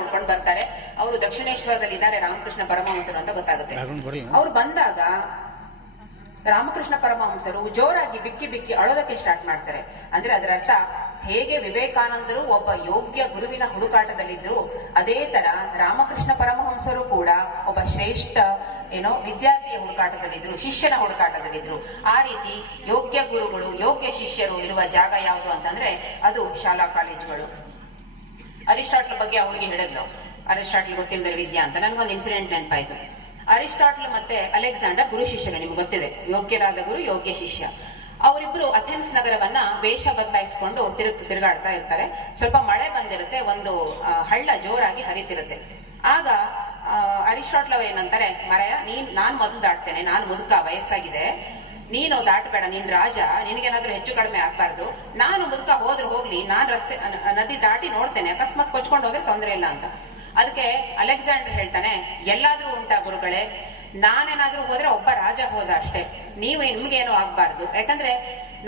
ಹುಡ್ಕೊಂಡು ಬರ್ತಾರೆ. ಅವರು ದಕ್ಷಿಣೇಶ್ವರದಲ್ಲಿ ಇದ್ದಾರೆ, ರಾಮಕೃಷ್ಣ ಪರಮಹಂಸರು ಅಂತ ಗೊತ್ತಾಗುತ್ತೆ. ಅವ್ರು ಬಂದಾಗ ರಾಮಕೃಷ್ಣ ಪರಮಹಂಸರು ಜೋರಾಗಿ ಬಿಕ್ಕಿ ಬಿಕ್ಕಿ ಅಳೋದಕ್ಕೆ ಸ್ಟಾರ್ಟ್ ಮಾಡ್ತಾರೆ. ಅಂದ್ರೆ ಅದರ ಅರ್ಥ, ಹೇಗೆ ವಿವೇಕಾನಂದರು ಒಬ್ಬ ಯೋಗ್ಯ ಗುರುವಿನ ಹುಡುಕಾಟದಲ್ಲಿದ್ರು, ಅದೇ ತರ ರಾಮಕೃಷ್ಣ ಪರಮಹಂಸರು ಕೂಡ ಒಬ್ಬ ಶ್ರೇಷ್ಠ ವಿದ್ಯಾರ್ಥಿಯ ಹುಡುಕಾಟದಲ್ಲಿದ್ರು, ಶಿಷ್ಯನ ಹುಡುಕಾಟದಲ್ಲಿದ್ರು. ಆ ರೀತಿ ಯೋಗ್ಯ ಗುರುಗಳು, ಯೋಗ್ಯ ಶಿಷ್ಯರು ಇರುವ ಜಾಗ ಯಾವುದು ಅಂತಂದ್ರೆ ಅದು ಶಾಲಾ ಕಾಲೇಜುಗಳು. ಅರಿಸ್ಟಾಟಲ್ ಬಗ್ಗೆ ಅವಳಿಗೆ ಹೇಳಿದ್ಲು, ಅರಿಸ್ಟಾಟಲ್ ಗೊತ್ತಿಲ್ಲದ ವಿದ್ಯಾ ಅಂತ. ನನ್ಗೊಂದು ಇನ್ಸಿಡೆಂಟ್ ನೆನಪಾಯ್ತು. ಅರಿಸ್ಟಾಟಲ್ ಮತ್ತೆ ಅಲೆಕ್ಸಾಂಡರ್ ಗುರು ಶಿಷ್ಯರು, ನಿಮ್ಗೆ ಗೊತ್ತಿದೆ, ಯೋಗ್ಯರಾದ ಗುರು ಯೋಗ್ಯ ಶಿಷ್ಯ. ಅವರಿಬ್ರು ಅಥೆನ್ಸ್ ನಗರವನ್ನ ವೇಷ ಬದಲಾಯಿಸಿಕೊಂಡು ತಿರುಗಾಡ್ತಾ ಇರ್ತಾರೆ. ಸ್ವಲ್ಪ ಮಳೆ ಬಂದಿರುತ್ತೆ, ಒಂದು ಹಳ್ಳ ಜೋರಾಗಿ ಹರಿತಿರುತ್ತೆ. ಆಗ ಅರಿಸ್ಟಾಟಲ್ ಅವ್ರು ಏನಂತಾರೆ, ಮರಯ ನಾನ್ ಮೊದಲು ದಾಟ್ತೇನೆ, ನಾನ್ ಮುದುಕ, ವಯಸ್ಸಾಗಿದೆ, ನೀನು ದಾಟಬೇಡ, ನೀನ್ ರಾಜ, ನಿನಗೇನಾದ್ರೂ ಹೆಚ್ಚು ಕಡಿಮೆ ಆಗ್ಬಾರ್ದು, ನಾನು ಮುದುಕ ಹೋದ್ರೆ ಹೋಗ್ಲಿ, ನಾನ್ ರಸ್ತೆ ನದಿ ದಾಟಿ ನೋಡ್ತೇನೆ, ಅಕಸ್ಮಾತ್ ಕೊಚ್ಕೊಂಡು ಹೋದ್ರೆ ತೊಂದರೆ ಇಲ್ಲ ಅಂತ. ಅದಕ್ಕೆ ಅಲೆಕ್ಸಾಂಡರ್ ಹೇಳ್ತಾನೆ, ಎಲ್ಲಾದ್ರೂ ಉಂಟಾ ಗುರುಗಳೇ, ನಾನೇನಾದ್ರೂ ಹೋದ್ರೆ ಒಬ್ಬ ರಾಜ ಹೋದ ಅಷ್ಟೇ, ನಿಮ್ಗೇನು ಆಗ್ಬಾರ್ದು, ಯಾಕಂದ್ರೆ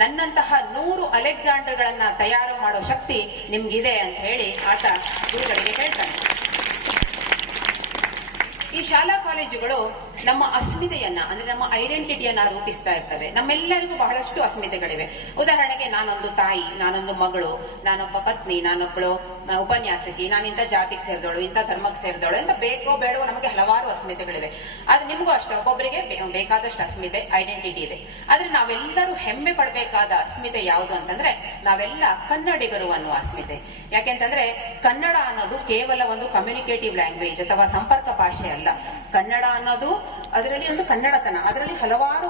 ನನ್ನಂತಹ 100 ಅಲೆಕ್ಸಾಂಡರ್ಗಳನ್ನ ತಯಾರು ಮಾಡೋ ಶಕ್ತಿ ನಿಮ್ಗಿದೆ ಅಂತ ಹೇಳಿ ಆತ ಗುರುಗಳಿಗೆ ಹೇಳ್ತಾನೆ. ಈ ಶಾಲಾ ಕಾಲೇಜುಗಳು ನಮ್ಮ ಅಸ್ಮಿತೆಯನ್ನ, ಅಂದ್ರೆ ನಮ್ಮ ಐಡೆಂಟಿಟಿಯನ್ನ ರೂಪಿಸ್ತಾ ಇರ್ತವೆ. ನಮ್ಮೆಲ್ಲರಿಗೂ ಬಹಳಷ್ಟು ಅಸ್ಮಿತೆಗಳಿವೆ. ಉದಾಹರಣೆಗೆ, ನಾನೊಂದು ತಾಯಿ, ನಾನೊಂದು ಮಗಳು, ನಾನೊಬ್ಬ ಪತ್ನಿ, ನಾನೊಬ್ಬಳು ಉಪನ್ಯಾಸಕಿ, ನಾನು ಇಂಥ ಜಾತಿಗೆ ಸೇರಿದವಳು, ಇಂಥ ಧರ್ಮಕ್ಕೆ ಸೇರಿದವಳು ಅಂತ ಬೇಕೋ ಬೇಡವೋ ನಮಗೆ ಹಲವಾರು ಅಸ್ಮಿತೆಗಳಿವೆ. ಆದ್ರೆ ನಿಮಗೂ ಅಷ್ಟೇ, ಒಬ್ಬೊಬ್ಬರಿಗೆ ಬೇಕಾದಷ್ಟು ಅಸ್ಮಿತೆ, ಐಡೆಂಟಿಟಿ ಇದೆ. ಆದ್ರೆ ನಾವೆಲ್ಲರೂ ಹೆಮ್ಮೆ ಪಡಬೇಕಾದ ಅಸ್ಮಿತೆ ಯಾವುದು ಅಂತಂದ್ರೆ ನಾವೆಲ್ಲ ಕನ್ನಡಿಗರು ಅನ್ನುವ ಅಸ್ಮಿತೆ. ಯಾಕೆಂತಂದ್ರೆ ಕನ್ನಡ ಅನ್ನೋದು ಕೇವಲ ಒಂದು ಕಮ್ಯುನಿಕೇಟಿವ್ ಲ್ಯಾಂಗ್ವೇಜ್ ಅಥವಾ ಸಂಪರ್ಕ ಭಾಷೆ ಅಲ್ಲ. ಕನ್ನಡ ಅನ್ನೋದು ಅದರಲ್ಲಿ ಒಂದು ಕನ್ನಡತನ, ಅದರಲ್ಲಿ ಹಲವಾರು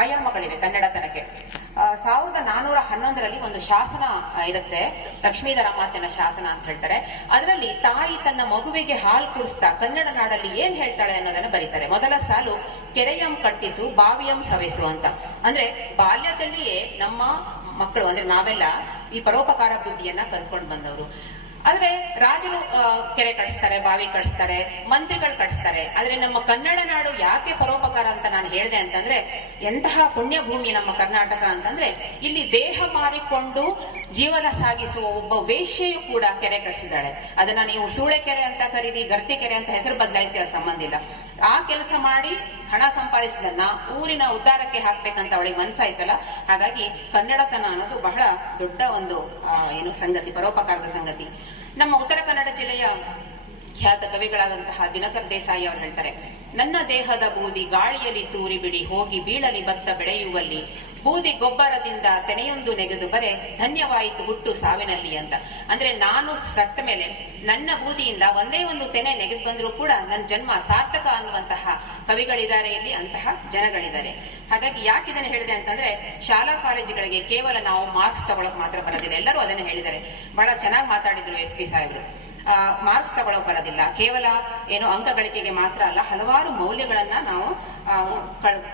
ಆಯಾಮಗಳಿವೆ ಕನ್ನಡತನಕ್ಕೆ. 1411ರಲ್ಲಿ ಒಂದು ಶಾಸನ ಇರುತ್ತೆ, ಲಕ್ಷ್ಮೀಧರ ಮಾತೆನ ಶಾಸನ ಅಂತ ಹೇಳ್ತಾರೆ. ಅದರಲ್ಲಿ ತಾಯಿ ತನ್ನ ಮಗುವಿಗೆ ಹಾಲು ಕುಡಿಸ್ತಾ ಕನ್ನಡ ನಾಡಲ್ಲಿ ಏನ್ ಹೇಳ್ತಾಳೆ ಅನ್ನೋದನ್ನ ಬರೀತಾರೆ. ಮೊದಲ ಸಾಲು, ಕೆರೆಯಂ ಕಟ್ಟಿಸು ಬಾವಿಯಂ ಸವೆಸು ಅಂತ. ಅಂದ್ರೆ ಬಾಲ್ಯದಲ್ಲಿಯೇ ನಮ್ಮ ಮಕ್ಕಳು, ಅಂದ್ರೆ ನಾವೆಲ್ಲ ಈ ಪರೋಪಕಾರ ಬುದ್ಧಿಯನ್ನ ಕಲ್ತ್ಕೊಂಡು ಬಂದವರು. ಆದ್ರೆ ರಾಜರು ಕೆರೆ ಕಟ್ಸ್ತಾರೆ, ಬಾವಿ ಕಟ್ಸ್ತಾರೆ, ಮಂತ್ರಿಗಳು ಕಟ್ಸ್ತಾರೆ. ಆದ್ರೆ ನಮ್ಮ ಕನ್ನಡ ನಾಡು ಯಾಕೆ ಪರೋಪಕಾರ ಅಂತ ನಾನು ಹೇಳಿದೆ ಅಂತಂದ್ರೆ, ಎಂತಹ ಪುಣ್ಯ ಭೂಮಿ ನಮ್ಮ ಕರ್ನಾಟಕ ಅಂತಂದ್ರೆ, ಇಲ್ಲಿ ದೇಹ ಮಾರಿಕೊಂಡು ಜೀವನ ಸಾಗಿಸುವ ಒಬ್ಬ ವೇಶ್ಯೆಯು ಕೂಡ ಕೆರೆ ಕಟ್ಸಿದ್ದಾಳೆ. ಅದನ್ನ ನೀವು ಸೂಳೆ ಕೆರೆ ಅಂತ ಕರೀರಿ, ಗರ್ತಿ ಕೆರೆ ಅಂತ ಹೆಸರು ಬದಲಾಯಿಸಿ ಅದು ಸಂಬಂಧ ಇಲ್ಲ. ಆ ಕೆಲಸ ಮಾಡಿ ಹಣ ಸಂಪಾದಿಸಿದನ್ನ ಊರಿನ ಉದ್ಧಾರಕ್ಕೆ ಹಾಕ್ಬೇಕಂತ ಅವಳಿಗೆ ಮನಸ್ಸಾಯ್ತಲ್ಲ. ಹಾಗಾಗಿ ಕನ್ನಡತನ ಅನ್ನೋದು ಬಹಳ ದೊಡ್ಡ ಒಂದು ಸಂಗತಿ, ಪರೋಪಕಾರದ ಸಂಗತಿ. ನಮ್ಮ ಉತ್ತರ ಕನ್ನಡ ಜಿಲ್ಲೆಯ ಖ್ಯಾತ ಕವಿಗಳಾದಂತಹ ದಿನಕರ್ ದೇಸಾಯಿ ಅವರು ಹೇಳ್ತಾರೆ, ನನ್ನ ದೇಹದ ಬೂದಿ ಗಾಳಿಯಲ್ಲಿ ತೂರಿ ಬಿಡಿ ಹೋಗಿ ಬೀಳಲಿ ಭತ್ತ ಬೆಳೆಯುವಲ್ಲಿ, ಬೂದಿ ಗೊಬ್ಬರದಿಂದ ತೆನೆಯೊಂದು ನೆಗೆದು ಬರೆ ಧನ್ಯವಾಯಿತು ಹುಟ್ಟು ಸಾವಿನಲ್ಲಿ ಅಂತ. ಅಂದ್ರೆ ನಾನು ಸತ್ತ ಮೇಲೆ ನನ್ನ ಬೂದಿಯಿಂದ ಒಂದೇ ಒಂದು ತೆನೆ ನೆಗೆದು ಬಂದರೂ ಕೂಡ ನನ್ನ ಜನ್ಮ ಸಾರ್ಥಕ ಅನ್ನುವಂತಹ ಕವಿಗಳಿದ್ದಾರೆ ಇಲ್ಲಿ, ಅಂತಹ ಜನಗಳಿದ್ದಾರೆ. ಹಾಗಾಗಿ ಯಾಕೆ ಇದನ್ನು ಹೇಳಿದೆ ಅಂತಂದ್ರೆ, ಶಾಲಾ ಕಾಲೇಜುಗಳಿಗೆ ಕೇವಲ ನಾವು ಮಾರ್ಕ್ಸ್ ತಗೊಳಕ್ ಮಾತ್ರ ಬರೋದಿಲ್ಲ. ಎಲ್ಲರೂ ಅದನ್ನು ಹೇಳಿದ್ದಾರೆ, ಬಹಳ ಚೆನ್ನಾಗಿ ಮಾತಾಡಿದ್ರು SP ಸಾಹೇಬ್ರು. ಮಾರ್ಕ್ಸ್ ತಗೊಳಕ್ ಬರೋದಿಲ್ಲ, ಕೇವಲ ಅಂಕ ಗಳಿಕೆಗೆ ಮಾತ್ರ ಅಲ್ಲ, ಹಲವಾರು ಮೌಲ್ಯಗಳನ್ನ ನಾವು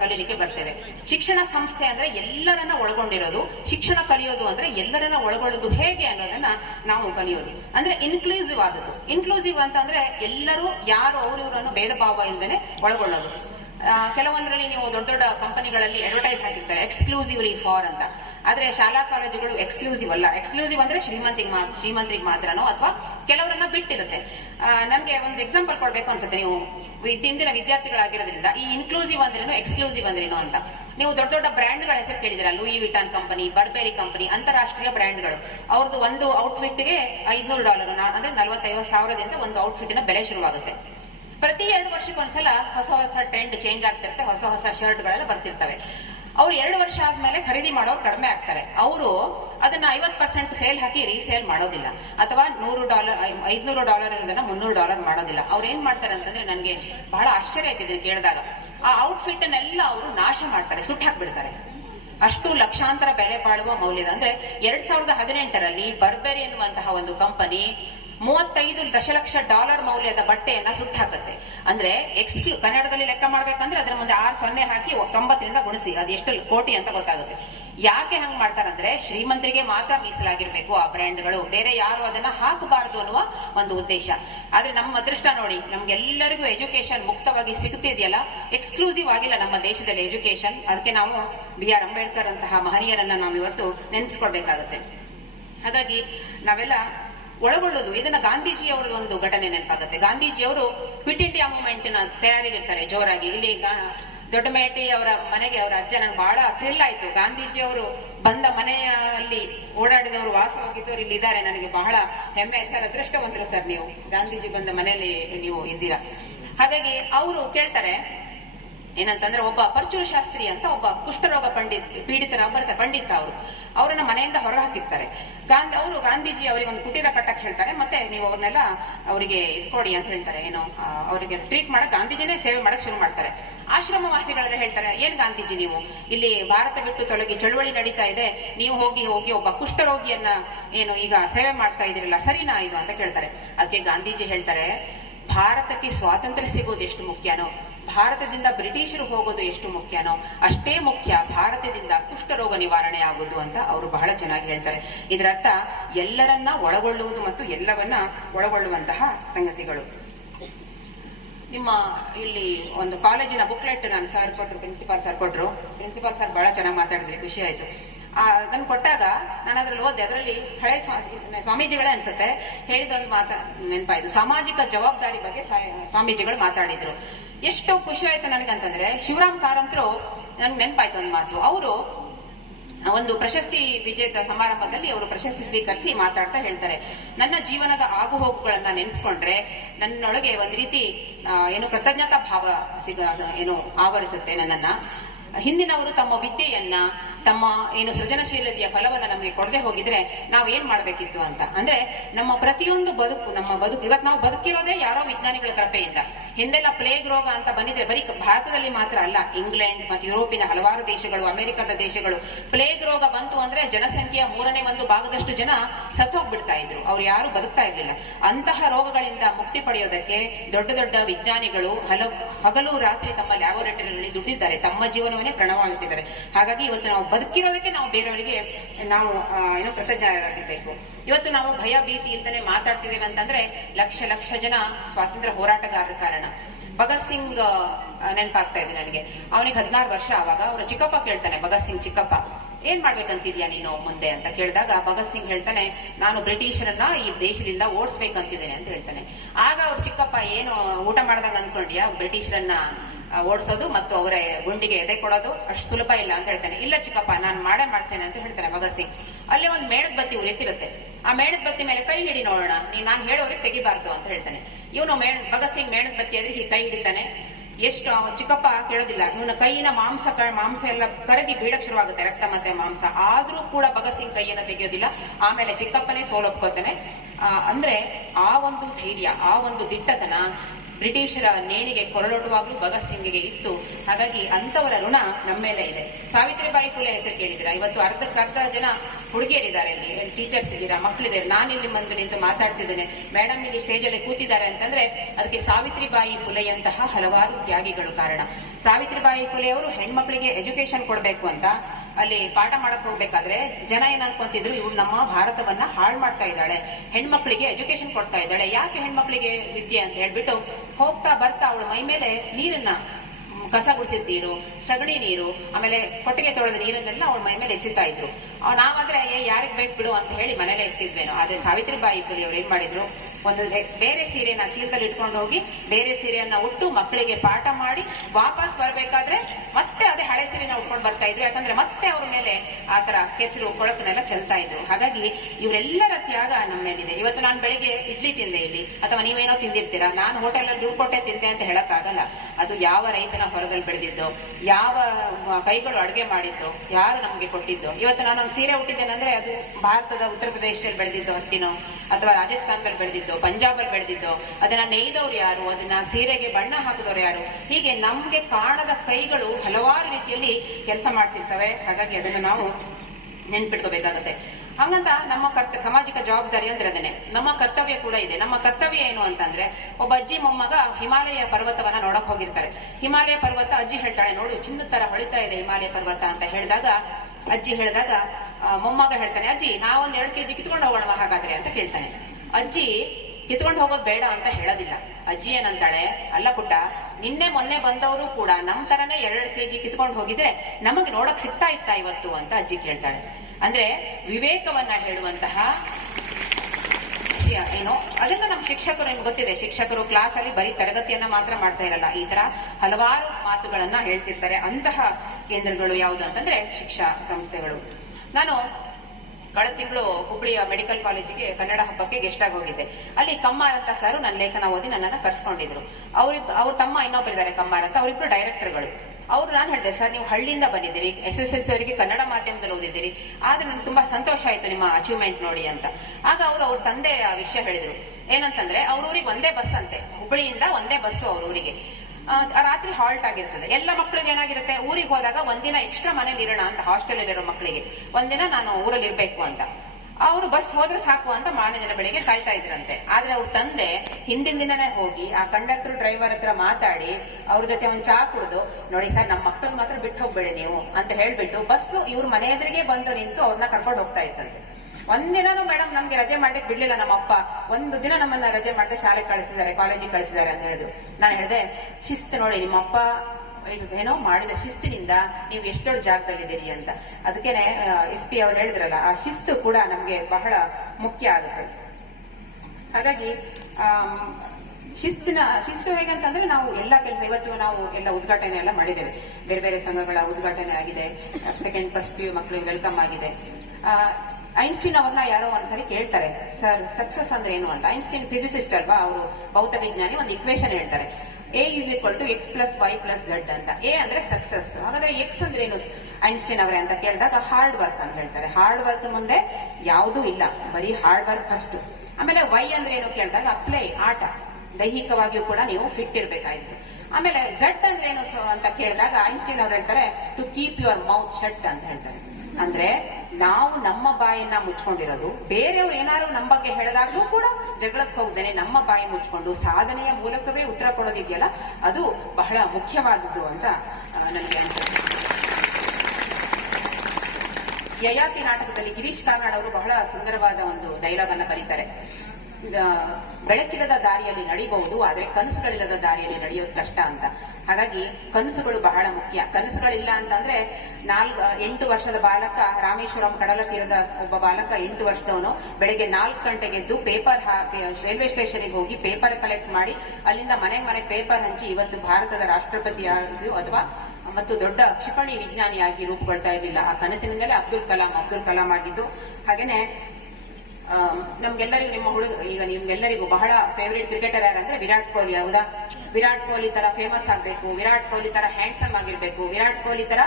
ಕಲೀಲಿಕ್ಕೆ ಬರ್ತೇವೆ. ಶಿಕ್ಷಣ ಸಂಸ್ಥೆ ಅಂದ್ರೆ ಎಲ್ಲರನ್ನ ಒಳಗೊಂಡಿರೋದು, ಶಿಕ್ಷಣ ಕಲಿಯೋದು ಅಂದ್ರೆ ಎಲ್ಲರನ್ನ ಒಳಗೊಳ್ಳೋದು ಹೇಗೆ ಅನ್ನೋದನ್ನ ನಾವು ಕಲಿಯೋದು. ಅಂದ್ರೆ ಇನ್ಕ್ಲೂಸಿವ್ ಆದದ್ದು. ಇನ್ಕ್ಲೂಸಿವ್ ಅಂತಂದ್ರೆ ಎಲ್ಲರೂ ಯಾರು ಅವ್ರವ್ರನ್ನು ಭೇದ ಭಾವ ಇಲ್ಲದೇನೆ ಒಳಗೊಳ್ಳೋದು. ಕೆಲವೊಂದರಲ್ಲಿ ನೀವು ದೊಡ್ಡ ದೊಡ್ಡ ಕಂಪನಿಗಳಲ್ಲಿ ಅಡ್ವರ್ಟೈಸ್ ಹಾಕಿರ್ತಾರೆ, ಎಕ್ಸ್ಕ್ಲೂಸಿವ್ಲಿ ಫಾರ್ ಅಂತ. ಆದ್ರೆ ಶಾಲಾ ಕಾಲೇಜುಗಳು ಎಕ್ಸ್ಕ್ಲೂಸಿವ್ ಅಲ್ಲ. ಎಕ್ಸ್ಕ್ಲೂಸಿವ್ ಅಂದ್ರೆ ಶ್ರೀಮಂತರಿಗೆ ಮಾತ್ರನೋ ಅಥವಾ ಕೆಲವರನ್ನ ಬಿಟ್ಟಿರುತ್ತೆ. ನನ್ಗೆ ಒಂದು ಎಕ್ಸಾಂಪಲ್ ಕೊಡ್ಬೇಕು ಅನ್ಸುತ್ತೆ. ನೀವು ಇಂದಿನ ವಿದ್ಯಾರ್ಥಿಗಳಾಗಿರೋದ್ರಿಂದ ಈ ಇನ್ಕ್ಲೂಸಿವ್ ಅಂದ್ರೇನು, ಎಕ್ಸ್ಕ್ಲೂಸಿವ್ ಅಂದ್ರೇನು ಅಂತ. ನೀವು ದೊಡ್ಡ ದೊಡ್ಡ ಬ್ರ್ಯಾಂಡ್ಗಳ ಹೆಸರು ಕೇಳಿದಿರ, ಲೂಯಿ ವಿಟಾನ್ ಕಂಪನಿ, ಬರ್ಬೇರಿ ಕಂಪನಿ, ಅಂತಾರಾಷ್ಟ್ರೀಯ ಬ್ರ್ಯಾಂಡ್ಗಳು. ಅವ್ರದ್ದು ಒಂದು ಔಟ್ಫಿಟ್ಗೆ $500, ಅಂದ್ರೆ 45,000ದಿಂದ ಒಂದು ಔಟ್ಫಿಟ್ನ ಬೆಲೆ ಶುರುವಾಗುತ್ತೆ. ಪ್ರತಿ 2 ವರ್ಷಕ್ಕೊಂದ್ಸಲ ಹೊಸ ಹೊಸ ಟ್ರೆಂಡ್ ಚೇಂಜ್ ಆಗ್ತಿರುತ್ತೆ, ಹೊಸ ಹೊಸ ಶರ್ಟ್ಗಳೆಲ್ಲ ಬರ್ತಿರ್ತವೆ. ಅವ್ರು 2 ವರ್ಷ ಆದ್ಮೇಲೆ ಖರೀದಿ ಮಾಡೋರು ಕಡಿಮೆ ಆಗ್ತಾರೆ. ಅವರು ಅದನ್ನ 50% ಸೇಲ್ ಹಾಕಿ ರೀಸೇಲ್ ಮಾಡೋದಿಲ್ಲ, ಅಥವಾ $500 ಇರೋದನ್ನ $300 ಮಾಡೋದಿಲ್ಲ. ಅವ್ರು ಏನ್ ಮಾಡ್ತಾರೆ ಅಂತಂದ್ರೆ, ನನ್ಗೆ ಬಹಳ ಆಶ್ಚರ್ಯ ಆಯ್ತಿದೆ ಕೇಳಿದಾಗ, ಆ ಔಟ್ಫಿಟ್ ಅನ್ನೆಲ್ಲ ಅವರು ನಾಶ ಮಾಡ್ತಾರೆ, ಸುಟ್ಟು ಹಾಕ್ಬಿಡ್ತಾರೆ. ಅಷ್ಟು ಲಕ್ಷಾಂತರ ಬೆಲೆ ಬಾಳುವ ಮೌಲ್ಯದ. ಅಂದ್ರೆ 2018ರಲ್ಲಿ ಬರ್ಬೆರಿ ಎನ್ನುವಂತಹ ಒಂದು ಕಂಪನಿ $35 ದಶಲಕ್ಷ ಮೌಲ್ಯದ ಬಟ್ಟೆಯನ್ನ ಸುಟ್ಟು ಹಾಕುತ್ತೆ. ಅಂದ್ರೆ ಕನ್ನಡದಲ್ಲಿ ಲೆಕ್ಕ ಮಾಡ್ಬೇಕಂದ್ರೆ ಅದರ ಮುಂದೆ 6 ಸೊನ್ನೆ ಹಾಕಿ 90ರಿಂದ ಗುಣಿಸಿ ಅದು ಎಷ್ಟು ಕೋಟಿ ಅಂತ ಗೊತ್ತಾಗುತ್ತೆ. ಯಾಕೆ ಹಂಗ್ ಮಾಡ್ತಾರಂದ್ರೆ, ಶ್ರೀಮಂತರಿಗೆ ಮಾತ್ರ ಮೀಸಲಾಗಿರ್ಬೇಕು ಆ ಬ್ರ್ಯಾಂಡ್ಗಳು, ಬೇರೆ ಯಾರು ಅದನ್ನ ಹಾಕಬಾರದು ಅನ್ನುವ ಒಂದು ಉದ್ದೇಶ. ಆದ್ರೆ ನಮ್ಮ ಅದೃಷ್ಟ ನೋಡಿ, ನಮ್ಗೆಲ್ಲರಿಗೂ ಎಜುಕೇಶನ್ ಮುಕ್ತವಾಗಿ ಸಿಗ್ತಿದೆಯಲ್ಲ, ಎಕ್ಸ್ಕ್ಲೂಸಿವ್ ಆಗಿಲ್ಲ ನಮ್ಮ ದೇಶದಲ್ಲಿ ಎಜುಕೇಶನ್. ಅದಕ್ಕೆ ನಾವು BR ಅಂಬೇಡ್ಕರ್ ಅಂತಹ ಮಹನೀಯರನ್ನ ನಾವು ಇವತ್ತು ನೆನಪಿಸ್ಕೊಳ್ಬೇಕಾಗತ್ತೆ. ಹಾಗಾಗಿ ನಾವೆಲ್ಲ ಒಳಗೊಳ್ಳೋದು. ಇದನ್ನ ಗಾಂಧೀಜಿಯವರ ಒಂದು ಘಟನೆ ನೆನಪಾಗುತ್ತೆ. ಗಾಂಧೀಜಿಯವರು ಕ್ವಿಟ್ ಇಂಡಿಯಾ ಮೂವ್ಮೆಂಟ್ನ ತಯಾರಿಲಿರ್ತಾರೆ ಜೋರಾಗಿ. ಇಲ್ಲಿ ದೊಡ್ಡಮೇಟಿ ಅವರ ಮನೆಗೆ ಅವರ ಅಜ್ಜ ನನಗೆ ಬಹಳ ಥ್ರಿಲ್ ಆಯ್ತು. ಗಾಂಧೀಜಿಯವರು ಬಂದ ಮನೆಯಲ್ಲಿ ಓಡಾಡಿದವರು ವಾಸವಾಗಿದ್ದವರು ಇಲ್ಲಿ ಇದ್ದಾರೆ. ನನಗೆ ಬಹಳ ಹೆಮ್ಮೆ ಸರ್, ಅದೃಷ್ಟವಂತರು ಸರ್ ನೀವು, ಗಾಂಧೀಜಿ ಬಂದ ಮನೆಯಲ್ಲಿ ನೀವು ಇದ್ದೀರಾ. ಹಾಗಾಗಿ ಅವರು ಕೇಳ್ತಾರೆ ಏನಂತಂದ್ರೆ, ಒಬ್ಬ ಪರಚೂರು ಶಾಸ್ತ್ರಿ ಅಂತ ಒಬ್ಬ ಕುಷ್ಠರೋಗ ಪೀಡಿತರ ಪಂಡಿತ ಅವರು, ಅವರನ್ನ ಮನೆಯಿಂದ ಹೊರ ಹಾಕಿರ್ತಾರೆ. ಅವರು ಗಾಂಧೀಜಿ ಅವರಿಗೆ ಒಂದು ಕುಟೀರ ಕಟ್ಟಕ್ಕೆ ಹೇಳ್ತಾರೆ. ಮತ್ತೆ ನೀವು ಅವ್ರನ್ನೆಲ್ಲ ಅವರಿಗೆ ಇದ್ಕೊಡಿ ಅಂತ ಹೇಳ್ತಾರೆ. ಏನು ಅವರಿಗೆ ಟ್ರೀಟ್ ಮಾಡಕ್ ಗಾಂಧೀಜಿನೇ ಸೇವೆ ಮಾಡಕ್ ಶುರು ಮಾಡ್ತಾರೆ. ಆಶ್ರಮವಾಸಿಗಳೆಲ್ಲ ಹೇಳ್ತಾರೆ, ಏನ್ ಗಾಂಧೀಜಿ ನೀವು ಇಲ್ಲಿ ಭಾರತ ಬಿಟ್ಟು ತೊಲಗಿ ಚಳುವಳಿ ನಡೀತಾ ಇದೆ, ನೀವು ಹೋಗಿ ಒಬ್ಬ ಕುಷ್ಠರೋಗಿಯನ್ನ ಏನು ಈಗ ಸೇವೆ ಮಾಡ್ತಾ ಇದಿರಲ್ಲ, ಸರಿನಾ ಇದು ಅಂತ ಕೇಳ್ತಾರೆ. ಅದಕ್ಕೆ ಗಾಂಧೀಜಿ ಹೇಳ್ತಾರೆ, ಭಾರತಕ್ಕೆ ಸ್ವಾತಂತ್ರ್ಯ ಸಿಗೋದು ಎಷ್ಟು ಮುಖ್ಯನೋ, ಭಾರತದಿಂದ ಬ್ರಿಟಿಷರು ಹೋಗೋದು ಎಷ್ಟು ಮುಖ್ಯನೋ ಅಷ್ಟೇ ಮುಖ್ಯ ಭಾರತದಿಂದ ಕುಷ್ಠರೋಗ ನಿವಾರಣೆ ಆಗೋದು ಅಂತ ಅವರು ಬಹಳ ಚೆನ್ನಾಗಿ ಹೇಳ್ತಾರೆ. ಇದರರ್ಥ ಎಲ್ಲರನ್ನ ಒಳಗೊಳ್ಳುವುದು ಮತ್ತು ಎಲ್ಲವನ್ನ ಒಳಗೊಳ್ಳುವಂತಹ ಸಂಗತಿಗಳು. ನಿಮ್ಮ ಇಲ್ಲಿ ಒಂದು ಕಾಲೇಜಿನ ಬುಕ್ಲೆಟ್ ನಾನು ಸರ್ ಕೊಟ್ಟರು, ಪ್ರಿನ್ಸಿಪಾಲ್ ಸರ್ ಕೊಟ್ಟರು. ಪ್ರಿನ್ಸಿಪಾಲ್ ಸರ್ ಬಹಳ ಚೆನ್ನಾಗಿ ಮಾತಾಡಿದ್ರಿ, ಖುಷಿ ಆಯ್ತು. ಅದನ್ನು ಕೊಟ್ಟಾಗ ನಾನು ಅದ್ರಲ್ಲಿ ಓದ್ದೆ. ಅದರಲ್ಲಿ ಹಳೆ ಸ್ವಾಮೀಜಿಗಳೇ ಅನ್ಸುತ್ತೆ ಹೇಳಿದ ಒಂದು ನೆನಪಾಯ್ತು. ಸಾಮಾಜಿಕ ಜವಾಬ್ದಾರಿ ಬಗ್ಗೆ ಸ್ವಾಮೀಜಿಗಳು ಮಾತಾಡಿದ್ರು. ಎಷ್ಟು ಖುಷಿ ಆಯ್ತು ನನಗಂತಂದ್ರೆ, ಶಿವರಾಮ್ ಕಾರಂತರು ನನ್ಗೆ ನೆನಪಾಯ್ತು ಒಂದು ಮಾತು. ಅವರು ಒಂದು ಪ್ರಶಸ್ತಿ ವಿಜೇತ ಸಮಾರಂಭದಲ್ಲಿ ಅವರು ಪ್ರಶಸ್ತಿ ಸ್ವೀಕರಿಸಿ ಮಾತಾಡ್ತಾ ಹೇಳ್ತಾರೆ, ನನ್ನ ಜೀವನದ ಆಗುಹೋಗುಗಳನ್ನ ನೆನೆಸ್ಕೊಂಡ್ರೆ ನನ್ನೊಳಗೆ ಒಂದ್ ರೀತಿ ಏನು ಕೃತಜ್ಞತಾ ಭಾವ ಏನು ಆವರಿಸುತ್ತೆ ನನ್ನನ್ನ. ಹಿಂದಿನವರು ತಮ್ಮ ವಿದ್ಯೆಯನ್ನ, ತಮ್ಮ ಏನು ಸೃಜನಶೀಲತೆಯ ಫಲವನ್ನ ನಮಗೆ ಕೊಡದೆ ಹೋಗಿದ್ರೆ ನಾವು ಏನ್ ಮಾಡ್ಬೇಕಿತ್ತು ಅಂತ. ಅಂದ್ರೆ ನಮ್ಮ ಪ್ರತಿಯೊಂದು ನಮ್ಮ ಬದುಕು ಇವತ್ತು ನಾವು ಬದುಕಿರೋದೇ ಯಾರೋ ವಿಜ್ಞಾನಿಗಳ ಕೃಪೆಯಿಂದ. ಹಿಂದೆಲ್ಲ ಪ್ಲೇಗ್ ರೋಗ ಅಂತ ಬಂದಿದ್ರೆ ಬರೀ ಭಾರತದಲ್ಲಿ ಮಾತ್ರ ಅಲ್ಲ, ಇಂಗ್ಲೆಂಡ್ ಮತ್ತು ಯುರೋಪಿನ ಹಲವಾರು ದೇಶಗಳು, ಅಮೆರಿಕದ ದೇಶಗಳು, ಪ್ಲೇಗ್ ರೋಗ ಬಂತು ಅಂದ್ರೆ ಜನಸಂಖ್ಯೆಯ 1/3 ಭಾಗದಷ್ಟು ಜನ ಸತ್ತು ಹೋಗ್ಬಿಡ್ತಾ ಇದ್ರು. ಅವ್ರು ಯಾರು ಬದುಕ್ತಾ ಇರ್ಲಿಲ್ಲ. ಅಂತಹ ರೋಗಗಳಿಂದ ಮುಕ್ತಿ ಪಡೆಯೋದಕ್ಕೆ ದೊಡ್ಡ ದೊಡ್ಡ ವಿಜ್ಞಾನಿಗಳು ಹಗಲು ರಾತ್ರಿ ತಮ್ಮ ಲ್ಯಾಬೋರೇಟರಿಗಳಲ್ಲಿ ದುಡ್ಡಿದ್ದಾರೆ, ತಮ್ಮ ಜೀವನವನ್ನೇ ಪ್ರಣವಾಗಿಟ್ಟಿದ್ದಾರೆ. ಹಾಗಾಗಿ ಇವತ್ತು ನಾವು ಬದುಕಿರೋದಕ್ಕೆ ನಾವು ಬೇರೆಯವರಿಗೆ ನಾವು ಏನೋ ಕೃತಜ್ಞರಾಗಿರ್ಬೇಕು. ಇವತ್ತು ನಾವು ಭಯ ಭೀತಿ ಇಲ್ದನೆ ಮಾತಾಡ್ತಿದ್ದೇವೆ ಅಂತಂದ್ರೆ ಲಕ್ಷ ಜನ ಸ್ವಾತಂತ್ರ್ಯ ಹೋರಾಟಗಾರರ ಕಾರಣ. ಭಗತ್ ಸಿಂಗ್ ನೆನಪಾಗ್ತಾ ಇದೆ ನನಗೆ. ಅವನಿಗೆ 16 ವರ್ಷ. ಆವಾಗ ಅವರ ಚಿಕ್ಕಪ್ಪ ಕೇಳ್ತಾನೆ, ಭಗತ್ ಸಿಂಗ್ ಚಿಕ್ಕಪ್ಪ, ಏನ್ ಮಾಡ್ಬೇಕಂತಿದ್ಯಾ ನೀನು ಮುಂದೆ ಅಂತ ಕೇಳಿದಾಗ ಭಗತ್ ಸಿಂಗ್ ಹೇಳ್ತಾನೆ, ನಾನು ಬ್ರಿಟಿಷರನ್ನ ಈ ದೇಶದಿಂದ ಓಡಿಸ್ಬೇಕಂತಿದ್ದೇನೆ ಅಂತ ಹೇಳ್ತಾನೆ. ಆಗ ಅವ್ರ ಚಿಕ್ಕಪ್ಪ, ಏನು ಊಟ ಮಾಡ್ದಂಗ ಅನ್ಕೊಂಡ್ಯಾ, ಬ್ರಿಟಿಷರನ್ನ ಓಡಿಸೋದು ಮತ್ತು ಅವರ ಗುಂಡಿಗೆ ಎದೆ ಕೊಡೋದು ಅಷ್ಟು ಸುಲಭ ಇಲ್ಲ ಅಂತ ಹೇಳ್ತಾನೆ. ಇಲ್ಲ ಚಿಕ್ಕಪ್ಪ, ನಾನು ಮಾಡ್ತೇನೆ ಅಂತ ಹೇಳ್ತಾನೆ ಭಗತ್ ಸಿಂಗ್. ಅಲ್ಲೇ ಒಂದು ಮೇಣದ ಬತ್ತಿ ಉರಿತಿರುತ್ತೆ. ಆ ಮೇಣದ ಬತ್ತಿ ಮೇಲೆ ಕೈ ಹಿಡಿ ನೋಡೋಣ, ನಾನು ಹೇಳೋರಿಗೆ ತೆಗಿಬಾರ್ದು ಅಂತ ಹೇಳ್ತಾನೆ. ಇವನು ಭಗತ್ ಸಿಂಗ್ ಮೇಣದ ಬತ್ತಿ ಆದ್ರೆ ಕೈ ಹಿಡಿತಾನೆ. ಎಷ್ಟು ಚಿಕ್ಕಪ್ಪ ಕೇಳೋದಿಲ್ಲ. ಇವನ ಕೈಯಿನ ಮಾಂಸ ಎಲ್ಲ ಕರಗಿ ಬೀಳಕ್ ಶುರುವಾಗುತ್ತೆ, ರಕ್ತ ಮತ್ತೆ ಮಾಂಸ. ಆದ್ರೂ ಕೂಡ ಭಗತ್ ಸಿಂಗ್ ಕೈಯನ್ನ ತೆಗೆಯೋದಿಲ್ಲ. ಆಮೇಲೆ ಚಿಕ್ಕಪ್ಪನೇ ಸೋಲೊಪ್ಕೋತಾನೆ. ಅಂದ್ರೆ ಆ ಒಂದು ಧೈರ್ಯ, ಆ ಒಂದು ದಿಟ್ಟತನ ಬ್ರಿಟಿಷರ ನೇಣಿಗೆ ಕೊರಳೊಡ್ಡುವಾಗ್ಲೂ ಭಗತ್ ಸಿಂಗ್ಗೆ ಇತ್ತು. ಹಾಗಾಗಿ ಅಂತವರ ಋಣ ನಮ್ಮ ಮೇಲೆ ಇದೆ. ಸಾವಿತ್ರಿಬಾಯಿ ಫುಲೆ ಹೆಸರು ಕೇಳಿದಿರಾ? ಇವತ್ತು ಅರ್ಧ ಜನ ಹುಡುಗಿಯರಿದ್ದಾರೆ, ಇಲ್ಲಿ ಟೀಚರ್ಸ್ ಇದ್ದೀರಾ, ಮಕ್ಕಳಿದ್ದಾರೆ. ನಾನಿಲ್ಲಿ ಬಂದು ನಿಂತು ಮಾತಾಡ್ತಿದ್ದೇನೆ, ಮೇಡಮ್ ಇಲ್ಲಿ ಸ್ಟೇಜ್ ಅಲ್ಲಿ ಕೂತಿದ್ದಾರೆ ಅಂತಂದ್ರೆ ಅದಕ್ಕೆ ಸಾವಿತ್ರಿಬಾಯಿ ಫುಲೆಯಂತಹ ಹಲವಾರು ತ್ಯಾಗಿಗಳು ಕಾರಣ. ಸಾವಿತ್ರಿಬಾಯಿ ಫುಲೆ ಅವರು ಹೆಣ್ಮಕ್ಳಿಗೆ ಎಜುಕೇಶನ್ ಕೊಡ್ಬೇಕು ಅಂತ ಅಲ್ಲಿ ಪಾಠ ಮಾಡಕ್ ಹೋಗ್ಬೇಕಾದ್ರೆ ಜನ ಏನ್ ಅನ್ಕೊಂತಿದ್ರು, ಇವ್ರು ನಮ್ಮ ಭಾರತವನ್ನ ಹಾಳು ಮಾಡ್ತಾ ಇದ್ದಾಳೆ, ಹೆಣ್ಮಕ್ಳಿಗೆ ಎಜುಕೇಶನ್ ಕೊಡ್ತಾ ಇದ್ದಾಳೆ, ಯಾಕೆ ಹೆಣ್ಮಕ್ಳಿಗೆ ವಿದ್ಯೆ ಅಂತ ಹೇಳ್ಬಿಟ್ಟು ಹೋಗ್ತಾ ಬರ್ತಾ ಅವಳ ಮೈ ಮೇಲೆ ನೀರನ್ನ, ಕಸ ಗುಡಿಸಿದ ನೀರು, ಸಗಣಿ ನೀರು, ಆಮೇಲೆ ಕೊಟ್ಟಿಗೆ ತೊಳೆದ ನೀರನ್ನೆಲ್ಲ ಅವಳ ಮೈ ಮೇಲೆ ಎಸಿತಾ ಇದ್ರು. ನಾವಾದ್ರೆ ಯಾರಿಗ್ ಬೇಕು ಬಿಡು ಅಂತ ಹೇಳಿ ಮನೇಲೆ ಇರ್ತಿದ್ವೇನೋ. ಆದ್ರೆ ಸಾವಿತ್ರಿಬಾಯಿ ಫುಲೆ ಅವ್ರು ಏನ್ ಮಾಡಿದ್ರು, ಒಂದು ಬೇರೆ ಸೀರೆನ ಚೀಲದಲ್ಲಿ ಇಟ್ಕೊಂಡು ಹೋಗಿ ಬೇರೆ ಸೀರೆಯನ್ನ ಉಟ್ಟು ಮಕ್ಕಳಿಗೆ ಪಾಠ ಮಾಡಿ ವಾಪಸ್ ಬರ್ಬೇಕಾದ್ರೆ ಮತ್ತೆ ಅದೇ ಹಳೆ ಸೀರೆನ ಉಟ್ಕೊಂಡು ಬರ್ತಾ ಇದ್ರು. ಯಾಕಂದ್ರೆ ಮತ್ತೆ ಅವ್ರ ಮೇಲೆ ಆತರ ಕೆಸರು ಕೊಳಕನೆಲ್ಲ ಚೆಲ್ತಾ ಇದ್ರು. ಹಾಗಾಗಿ ಇವರೆಲ್ಲರ ತ್ಯಾಗ ನಮ್ಮ ಮೇಲಿದೆ. ಇವತ್ತು ನಾನು ಬೆಳಿಗ್ಗೆ ಇಡ್ಲಿ ತಿಂದೆ ಇಲ್ಲಿ, ಅಥವಾ ನೀವೇನೋ ತಿಂದಿರ್ತೀರಾ, ನಾನು ಹೋಟೆಲ್ ಅಲ್ಲಿ ದುಡ್ಡು ಕೊಟ್ಟೆ ತಿಂದೆ ಅಂತ ಹೇಳಕ್ ಆಗಲ್ಲ. ಅದು ಯಾವ ರೈತನ ಹೊರದಲ್ಲಿ ಬೆಳೆದಿದ್ದು, ಯಾವ ಕೈಗಳು ಅಡುಗೆ ಮಾಡಿದ್ದು, ಯಾರು ನಮಗೆ ಕೊಟ್ಟಿದ್ದು. ಇವತ್ತು ನಾನೊಂದು ಸೀರೆ ಉಟ್ಟಿದ್ದೇನೆ ಅಂದ್ರೆ ಅದು ಭಾರತದ ಉತ್ತರ ಪ್ರದೇಶದಲ್ಲಿ ಬೆಳೆದಿದ್ದು ಹತ್ತಿನೋ, ಅಥವಾ ರಾಜಸ್ಥಾನದಲ್ಲಿ ಬೆಳೆದಿದ್ದು, ಪಂಜಾಬ್ ಅಲ್ಲಿ ಬೆಳೆದಿದ್ದು. ಅದನ್ನ ನೇಯ್ದವ್ರು ಯಾರು, ಅದನ್ನ ಸೀರೆಗೆ ಬಣ್ಣ ಹಾಕಿದವ್ರು ಯಾರು, ಹೀಗೆ ನಮ್ಗೆ ಕಾಣದ ಕೈಗಳು ಹಲವಾರು ರೀತಿಯಲ್ಲಿ ಕೆಲಸ ಮಾಡ್ತಿರ್ತವೆ. ಹಾಗಾಗಿ ಅದನ್ನು ನಾವು ನೆನ್ಪಿಟ್ಕೋಬೇಕಾಗತ್ತೆ. ಹಂಗಂತ ನಮ್ಮ ಸಾಮಾಜಿಕ ಜವಾಬ್ದಾರಿ ಅಂದ್ರೆ ಅದನ್ನೇ, ನಮ್ಮ ಕರ್ತವ್ಯ ಕೂಡ ಇದೆ. ನಮ್ಮ ಕರ್ತವ್ಯ ಏನು ಅಂತಂದ್ರೆ, ಒಬ್ಬ ಅಜ್ಜಿ ಮೊಮ್ಮಗ ಹಿಮಾಲಯ ಪರ್ವತವನ್ನ ನೋಡಕ್ ಹೋಗಿರ್ತಾರೆ. ಹಿಮಾಲಯ ಪರ್ವತ, ಅಜ್ಜಿ ಹೇಳ್ತಾಳೆ, ನೋಡು ಚಿನ್ನದ ತರ ಹೊಳಿತಾ ಇದೆ ಹಿಮಾಲಯ ಪರ್ವತ ಅಂತ ಹೇಳಿದಾಗ, ಅಜ್ಜಿ ಹೇಳಿದಾಗ ಮೊಮ್ಮಗ ಹೇಳ್ತಾನೆ, ಅಜ್ಜಿ ನಾವೊಂದ್ 2 kg ಕಿತ್ಕೊಂಡು ಹೋಗೋಣ ಹಾಗಾದ್ರೆ ಅಂತ ಕೇಳ್ತಾನೆ. ಅಜ್ಜಿ ಕಿತ್ಕೊಂಡು ಹೋಗೋದು ಬೇಡ ಅಂತ ಹೇಳೋದಿಲ್ಲ. ಅಜ್ಜಿ ಏನಂತಾಳೆ, ಅಲ್ಲ ಪುಟ್ಟ, ನಿನ್ನೆ ಮೊನ್ನೆ ಬಂದವರು ಕೂಡ ನಮ್ ತರನೇ 2 kg ಕಿತ್ಕೊಂಡು ಹೋಗಿದ್ರೆ ನಮಗೆ ನೋಡಕ್ ಸಿಗ್ತಾ ಇತ್ತಾ ಇವತ್ತು ಅಂತ ಅಜ್ಜಿ ಕೇಳ್ತಾಳೆ. ಅಂದ್ರೆ ವಿವೇಕವನ್ನ ಹೇಳುವಂತಹ ಏನು ಅದನ್ನ ನಮ್ಮ ಶಿಕ್ಷಕರು, ನಿಮ್ಗೆ ಗೊತ್ತಿದೆ, ಶಿಕ್ಷಕರು ಕ್ಲಾಸ್ ಅಲ್ಲಿ ಬರೀ ತರಗತಿಯನ್ನ ಮಾತ್ರ ಮಾಡ್ತಾ ಇರಲ್ಲ, ಈ ತರ ಹಲವಾರು ಮಾತುಗಳನ್ನ ಹೇಳ್ತಿರ್ತಾರೆ. ಅಂತಹ ಕೇಂದ್ರಗಳು ಯಾವುದು ಅಂತಂದ್ರೆ ಶಿಕ್ಷಾ ಸಂಸ್ಥೆಗಳು. ನಾನು ಕಳೆದ ತಿಂಗಳು ಹುಬ್ಳಿಯ ಮೆಡಿಕಲ್ ಕಾಲೇಜಿಗೆ ಕನ್ನಡ ಹಬ್ಬಕ್ಕೆ ಗೆಸ್ಟ್ ಆಗಿ ಹೋಗಿದ್ದೆ. ಅಲ್ಲಿ ಕಮ್ಮಾರ್ ಅಂತ ಸರ್ ನನ್ನ ಲೇಖನ ಓದಿ ನನ್ನನ್ನ ಕರ್ಸ್ಕೊಂಡಿದ್ರು. ಅವ್ರ ತಮ್ಮ ಇನ್ನೊಬ್ಬರಿದ್ದಾರೆ ಕಮ್ಮಾರ್ ಅಂತ, ಅವರಿಬ್ರು ಡೈರೆಕ್ಟರ್ಗಳು. ಅವ್ರು ನಾನು ಹೇಳಿದೆ, ಸರ್ ನೀವು ಹಳ್ಳಿಯಿಂದ ಬಂದಿದ್ದೀರಿ, SSLC ಅವರಿಗೆ ಕನ್ನಡ ಮಾಧ್ಯಮದಲ್ಲಿ ಓದಿದ್ದೀರಿ, ಆದ್ರೆ ನನ್ಗೆ ತುಂಬಾ ಸಂತೋಷ ಆಯ್ತು ನಿಮ್ಮ ಅಚೀವ್ಮೆಂಟ್ ನೋಡಿ ಅಂತ. ಆಗ ಅವ್ರ ತಂದೆ ಆ ವಿಷಯ ಹೇಳಿದ್ರು. ಏನಂತಂದ್ರೆ ಅವ್ರ ಊರಿಗೆ ಒಂದೇ ಬಸ್ ಅಂತೆ, ಹುಬ್ಬಳ್ಳಿಯಿಂದ ಒಂದೇ ಬಸ್ಸು ಅವ್ರ ಊರಿಗೆ. ರಾತ್ರಿ ಹಾಲ್ಟ್ ಆಗಿರ್ತದೆ. ಎಲ್ಲ ಮಕ್ಕಳಿಗೆ ಏನಾಗಿರುತ್ತೆ, ಊರಿಗೆ ಹೋದಾಗ ಒಂದಿನ ಎಕ್ಸ್ಟ್ರಾ ಮನೇಲಿ ಇರೋಣ ಅಂತ, ಹಾಸ್ಟೆಲ್ ಇರೋ ಮಕ್ಕಳಿಗೆ ಒಂದಿನ ನಾನು ಊರಲ್ಲಿ ಇರ್ಬೇಕು ಅಂತ. ಅವರು ಬಸ್ ಹೋದ್ರೆ ಸಾಕು ಅಂತ ಮಾರನೇ ದಿನ ಬೆಳಿಗ್ಗೆ ಕಾಯ್ತಾ ಇದ್ರಂತೆ. ಆದ್ರೆ ಅವ್ರ ತಂದೆ ಹಿಂದಿನ ದಿನನೇ ಹೋಗಿ ಆ ಕಂಡಕ್ಟರ್ ಡ್ರೈವರ್ ಹತ್ರ ಮಾತಾಡಿ ಅವ್ರ ಜೊತೆ ಒಂದ್ ಚಾ ಕುಡಿದು, ನೋಡಿ ಸರ್ ನಮ್ಮ ಮಕ್ಕಳನ್ನ ಮಾತ್ರ ಬಿಟ್ಟು ಹೋಗ್ಬೇಡಿ ನೀವು ಅಂತ ಹೇಳ್ಬಿಟ್ಟು ಬಸ್ ಇವ್ರ ಮನೆ ಎದುರಿಗೆ ಬಂದು ನಿಂತು ಅವ್ರನ್ನ ಕರ್ಕೊಂಡು ಹೋಗ್ತಾ ಇತ್ತಂತೆ. ಒಂದಿನಾನು ಮೇಡಮ್ ನಮ್ಗೆ ರಜೆ ಮಾಡ್ಲಿಕ್ಕೆ ಬಿಡ್ಲಿಲ್ಲ ನಮ್ಮಪ್ಪ, ಒಂದು ದಿನ ನಮ್ಮನ್ನ ರಜೆ ಮಾಡದೆ ಶಾಲೆಗೆ ಕಳಿಸಿದ್ದಾರೆ, ಕಾಲೇಜಿಗೆ ಕಳಿಸಿದ್ದಾರೆ ಅಂತ ಹೇಳಿದ್ರು. ನಾನು ಹೇಳಿದೆ, ಶಿಸ್ತು ನೋಡಿ ನಿಮ್ಮಪ್ಪ ಏನೋ ಮಾಡಿದ ಶಿಸ್ತಿನಿಂದ ನೀವು ಎಷ್ಟೊಂದು ಜಾಗದಲ್ಲಿದ್ದೀರಿ ಅಂತ. ಅದಕ್ಕೇನೆ SP ಅವ್ರು ಹೇಳಿದ್ರಲ್ಲ, ಆ ಶಿಸ್ತು ಕೂಡ ನಮ್ಗೆ ಬಹಳ ಮುಖ್ಯ ಆಗುತ್ತೆ. ಹಾಗಾಗಿ ಶಿಸ್ತು ಹೇಗಂತಂದ್ರೆ ನಾವು ಎಲ್ಲಾ ಕೆಲಸ, ಇವತ್ತು ನಾವು ಎಲ್ಲ ಉದ್ಘಾಟನೆ ಎಲ್ಲ ಮಾಡಿದ್ದೇವೆ, ಬೇರೆ ಬೇರೆ ಸಂಘಗಳ ಉದ್ಘಾಟನೆ ಆಗಿದೆ, ಸೆಕೆಂಡ್ ಫಸ್ಟ್ PU ಮಕ್ಕಳಿಗೆ ವೆಲ್ಕಮ್ ಆಗಿದೆ. ಐನ್ಸ್ಟೀನ್ ಅವ್ರನ್ನ ಯಾರೋ ಒಂದ್ಸರಿ ಕೇಳ್ತಾರೆ, ಸರ್ ಸಕ್ಸಸ್ ಅಂದ್ರೆ ಏನು ಅಂತ. ಐನ್ಸ್ಟೀನ್ ಫಿಸಿಸಿಸ್ಟ್ ಅಲ್ವಾ, ಅವರು ಭೌತ ವಿಜ್ಞಾನಿ, ಒಂದು ಇಕ್ವೇಶನ್ ಹೇಳ್ತಾರೆ, A = X + Y + Z ಅಂತ. A ಅಂದ್ರೆ ಸಕ್ಸಸ್, ಹಾಗಾದ್ರೆ X ಅಂದ್ರೆ ಏನು ಐನ್ಸ್ಟೀನ್ ಅವರೇ ಅಂತ ಕೇಳಿದಾಗ ಹಾರ್ಡ್ ವರ್ಕ್ ಅಂತ ಹೇಳ್ತಾರೆ. ಹಾರ್ಡ್ ವರ್ಕ್ ಮುಂದೆ ಯಾವುದೂ ಇಲ್ಲ, ಬರೀ ಹಾರ್ಡ್ ವರ್ಕ್ ಫಸ್ಟ್. ಆಮೇಲೆ Y ಅಂದ್ರೆ ಏನು ಕೇಳಿದಾಗ ಅಪ್ಲೈ, ಆಟ, ದೈಹಿಕವಾಗಿಯೂ ಕೂಡ ನೀವು ಫಿಟ್ ಇರ್ಬೇಕಾಯ್ತು. ಆಮೇಲೆ Z ಅಂದ್ರೆ ಏನು ಅಂತ ಕೇಳಿದಾಗ ಐನ್ಸ್ಟೀನ್ ಅವ್ರು ಹೇಳ್ತಾರೆ, to keep your mouth shut ಅಂತ ಹೇಳ್ತಾರೆ. ಅಂದ್ರೆ ನಾವು ನಮ್ಮ ಬಾಯನ್ನ ಮುಚ್ಕೊಂಡಿರೋದು, ಬೇರೆಯವ್ರು ಏನಾದ್ರು ನಮ್ಮ ಬಗ್ಗೆ ಹೇಳಿದಾಗ್ಲೂ ಕೂಡ ಜಗಳಕ್ಕೆ ಹೋಗ್ದೇನೆ ನಮ್ಮ ಬಾಯಿ ಮುಚ್ಕೊಂಡು ಸಾಧನೆಯ ಮೂಲಕವೇ ಉತ್ತರ ಕೊಡೋದಿದೆಯಲ್ಲ, ಅದು ಬಹಳ ಮುಖ್ಯವಾದದ್ದು ಅಂತ ನನಗೆ ಅನಿಸುತ್ತೆ. ಯಯಾತಿ ನಾಟಕದಲ್ಲಿ ಗಿರೀಶ್ ಕಾರ್ನಾಡ್ ಅವರು ಬಹಳ ಸುಂದರವಾದ ಒಂದು ಡೈಲಾಗ್ ಅನ್ನ ಬರೀತಾರೆ. ಬೆಳಕಿಲ್ಲದ ದಾರಿಯಲ್ಲಿ ನಡಿಬಹುದು, ಆದ್ರೆ ಕನಸುಗಳಿಲ್ಲದ ದಾರಿಯಲ್ಲಿ ನಡೆಯೋದು ಕಷ್ಟ ಅಂತ. ಹಾಗಾಗಿ ಕನಸುಗಳು ಬಹಳ ಮುಖ್ಯ. ಕನಸುಗಳಿಲ್ಲ ಅಂತಂದ್ರೆ 8 ವರ್ಷದ ಬಾಲಕ, ರಾಮೇಶ್ವರಂ ಕಡಲ ತೀರದ ಒಬ್ಬ ಬಾಲಕ, 8 ವರ್ಷದವನು, ಬೆಳಿಗ್ಗೆ 4 ಗಂಟೆಗೆ ಎದ್ದು ಪೇಪರ್ ರೈಲ್ವೆ ಸ್ಟೇಷನ್ಗೆ ಹೋಗಿ ಪೇಪರ್ ಕಲೆಕ್ಟ್ ಮಾಡಿ ಅಲ್ಲಿಂದ ಮನೆಗೆ ಪೇಪರ್ ಹಂಚಿ ಇವತ್ತು ಭಾರತದ ರಾಷ್ಟ್ರಪತಿಯಾಗಿಯೋ ಅಥವಾ ಮತ್ತು ದೊಡ್ಡ ಕ್ಷಿಪಣಿ ವಿಜ್ಞಾನಿಯಾಗಿ ರೂಪುಗೊಳ್ತಾ ಇರಲಿಲ್ಲ. ಆ ಕನಸಿನಿಂದಲೇ ಅಬ್ದುಲ್ ಕಲಾಂ ಆಗಿದ್ದು. ಹಾಗೇನೆ ನಮ್ಗೆಲ್ಲರಿಗೂ ಈಗ ನಿಮ್ಗೆಲ್ಲರಿಗೂ ಬಹಳ ಫೇವರೇಟ್ ಕ್ರಿಕೆಟರ್ ಯಾರಂದ್ರೆ ವಿರಾಟ್ ಕೊಹ್ಲಿ. ಹೌದಾ? ವಿರಾಟ್ ಕೊಹ್ಲಿ ತರ ಫೇಮಸ್ ಆಗ್ಬೇಕು, ವಿರಾಟ್ ಕೊಹ್ಲಿ ತರ ಹ್ಯಾಂಡ್ಸಮ್ ಆಗಿರ್ಬೇಕು, ವಿರಾಟ್ ಕೊಹ್ಲಿ ತರ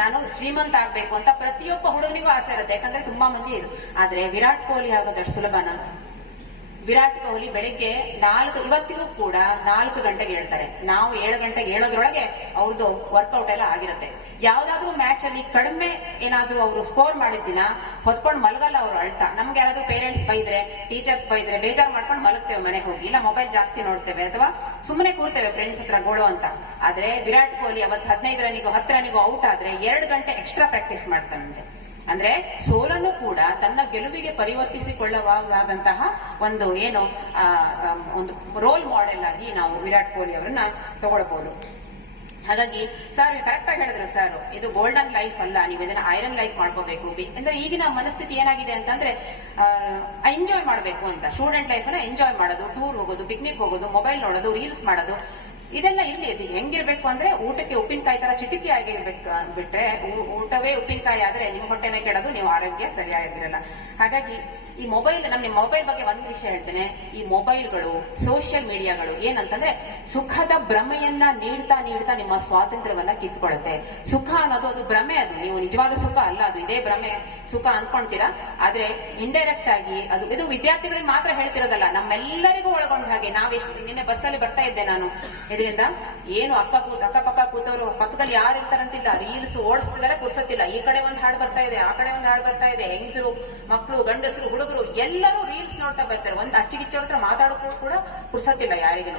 ನಾನು ಶ್ರೀಮಂತ ಆಗ್ಬೇಕು ಅಂತ ಪ್ರತಿಯೊಬ್ಬ ಹುಡುಗನಿಗೂ ಆಸೆ ಇರುತ್ತೆ, ಯಾಕಂದ್ರೆ ತುಂಬಾ ಮಂದಿ ಇದು. ಆದ್ರೆ ವಿರಾಟ್ ಕೊಹ್ಲಿ ಆಗೋದಷ್ಟು ಸುಲಭನಾ? ವಿರಾಟ್ ಕೊಹ್ಲಿ ಬೆಳಿಗ್ಗೆ ಇವತ್ತಿಗೂ ಕೂಡ 4 ಗಂಟೆಗೆ ಹೇಳ್ತಾರೆ. ನಾವು 7 ಗಂಟೆಗೆ ಹೇಳೋದ್ರೊಳಗೆ ಅವ್ರದ್ದು ವರ್ಕೌಟ್ ಎಲ್ಲ ಆಗಿರುತ್ತೆ. ಯಾವ್ದಾದ್ರು ಮ್ಯಾಚ್ ಅಲ್ಲಿ ಕಡಿಮೆ ಏನಾದ್ರು ಅವರು ಸ್ಕೋರ್ ಮಾಡಿದ ದಿನ ಹೊತ್ಕೊಂಡು ಮಲಗಲ್ಲ ಅವರು, ಅಳ್ತಾ. ನಮ್ಗೆ ಯಾರಾದ್ರೂ ಪೇರೆಂಟ್ಸ್ ಬೈದ್ರೆ, ಟೀಚರ್ಸ್ ಬೈದ್ರೆ ಬೇಜಾರ್ ಮಾಡ್ಕೊಂಡು ಮಲಗ್ತೇವೆ ಮನೆಗೆ ಹೋಗಿ, ಇಲ್ಲ ಮೊಬೈಲ್ ಜಾಸ್ತಿ ನೋಡ್ತೇವೆ ಅಥವಾ ಸುಮ್ಮನೆ ಕೂರ್ತೇವೆ ಫ್ರೆಂಡ್ಸ್ ಹತ್ರ ಗೋಳು ಅಂತ. ಆದ್ರೆ ವಿರಾಟ್ ಕೊಹ್ಲಿ ಅವತ್ತು 15 ರನ್ನಿಗೂ 10 ರನ್ನಿಗೂ ಔಟ್ ಆದ್ರೆ 2 ಗಂಟೆ ಎಕ್ಸ್ಟ್ರಾ ಪ್ರಾಕ್ಟೀಸ್ ಮಾಡ್ತಾನಂತೆ. ಅಂದ್ರೆ ಸೋಲನ್ನು ಕೂಡ ತನ್ನ ಗೆಲುವಿಗೆ ಪರಿವರ್ತಿಸಿಕೊಳ್ಳಬಹುದಾದಂತಹ ಒಂದು ಒಂದು ರೋಲ್ ಮಾಡೆಲ್ ಆಗಿ ನಾವು ವಿರಾಟ್ ಕೊಹ್ಲಿ ಅವರನ್ನ ತಗೊಳ್ಬಹುದು. ಹಾಗಾಗಿ ಸರ್ ಕರೆಕ್ಟ್ ಆಗಿ ಹೇಳಿದ್ರು ಸರ್, ಇದು ಗೋಲ್ಡನ್ ಲೈಫ್ ಅಲ್ಲ, ನೀವು ಇದನ್ನ ಐರನ್ ಲೈಫ್ ಮಾಡ್ಕೋಬೇಕು. ಅಂದ್ರೆ ಈಗಿನ ಮನಸ್ಥಿತಿ ಏನಾಗಿದೆ ಅಂತಂದ್ರೆ ಎಂಜಾಯ್ ಮಾಡ್ಬೇಕು ಅಂತ. ಸ್ಟೂಡೆಂಟ್ ಲೈಫ್ ಅನ್ನ ಎಂಜಾಯ್ ಮಾಡೋದು, ಟೂರ್ ಹೋಗೋದು, ಪಿಕ್ನಿಕ್ ಹೋಗೋದು, ಮೊಬೈಲ್ ನೋಡೋದು, ರೀಲ್ಸ್ ಮಾಡೋದು, ಇದೆಲ್ಲ ಇರ್ಲಿ. ಇದು ಹೆಂಗಿರ್ಬೇಕು ಅಂದ್ರೆ ಊಟಕ್ಕೆ ಉಪ್ಪಿನಕಾಯಿ ತರ ಚಿಟಿಕಿ ಆಗಿರ್ಬೇಕು ಬಿಟ್ರೆ, ಊಟವೇ ಉಪ್ಪಿನಕಾಯಿ ಆದ್ರೆ ನಿಮ್ ಹೊಟ್ಟೆನೆ ಕೆಡೋದು, ನೀವು ಆರೋಗ್ಯ ಸರಿಯಾಗಿರಲ್ಲ. ಹಾಗಾಗಿ ಈ ಮೊಬೈಲ್, ನಿಮ್ಮ ಮೊಬೈಲ್ ಬಗ್ಗೆ ಒಂದು ವಿಷಯ ಹೇಳ್ತೇನೆ. ಈ ಮೊಬೈಲ್ಗಳು, ಸೋಷಿಯಲ್ ಮೀಡಿಯಾಗಳು ಏನಂತಂದ್ರೆ ಸುಖದ ಭ್ರಮೆಯನ್ನ ನೀಡ್ತಾ ನಿಮ್ಮ ಸ್ವಾತಂತ್ರ್ಯವನ್ನ ಕಿತ್ಕೊಳ್ಳುತ್ತೆ. ಸುಖ ಅನ್ನೋದು ಅದು ಭ್ರಮೆ, ಅದು ನೀವು ನಿಜವಾದ ಸುಖ ಅಲ್ಲ, ಅದು ಇದೇ ಭ್ರಮೆ ಸುಖ ಅನ್ಕೊಂತೀರಾ. ಆದ್ರೆ ಇಂಡೈರೆಕ್ಟ್ ಆಗಿ ಇದು ವಿದ್ಯಾರ್ಥಿಗಳಿಗೆ ಮಾತ್ರ ಹೇಳ್ತಿರೋದಲ್ಲ, ನಮ್ಮೆಲ್ಲರಿಗೂ ಒಳಗೊಂಡ ಹಾಗೆ. ನಿನ್ನೆ ಬಸ್ಸಲ್ಲಿ ಬರ್ತಾ ಇದ್ದೆ ನಾನು, ಇದರಿಂದ ಏನು ಅಕ್ಕಪಕ್ಕ ಕೂತವರು ಪಕ್ಕದಲ್ಲಿ ಯಾರು ಇರ್ತಾರಂತಿಲ್ಲ, ರೀಲ್ಸ್ ಓಡಿಸ್ತಿದಾರೆ, ಪುರ್ಸತ್ತಿಲ್ಲ. ಈ ಕಡೆ ಒಂದು ಹಾಡು ಬರ್ತಾ ಇದೆ, ಆ ಕಡೆ ಒಂದು ಹಾಡು ಬರ್ತಾ ಇದೆ, ಹೆಂಗಸರು, ಮಕ್ಕಳು, ಗಂಡಸರು, ಹುಡುಗರು ಎಲ್ಲರೂ ರೀಲ್ಸ್ ನೋಡ್ತಾ ಬರ್ತಾರೆ. ಒಂದು ಅಚ್ಚಿಗಿಚ್ಚೋರ ಹತ್ರ ಮಾತಾಡೋಕ್ಕೂ ಕೂಡ ಪುರ್ಸತ್ತಿಲ್ಲ ಯಾರಿಗೂ.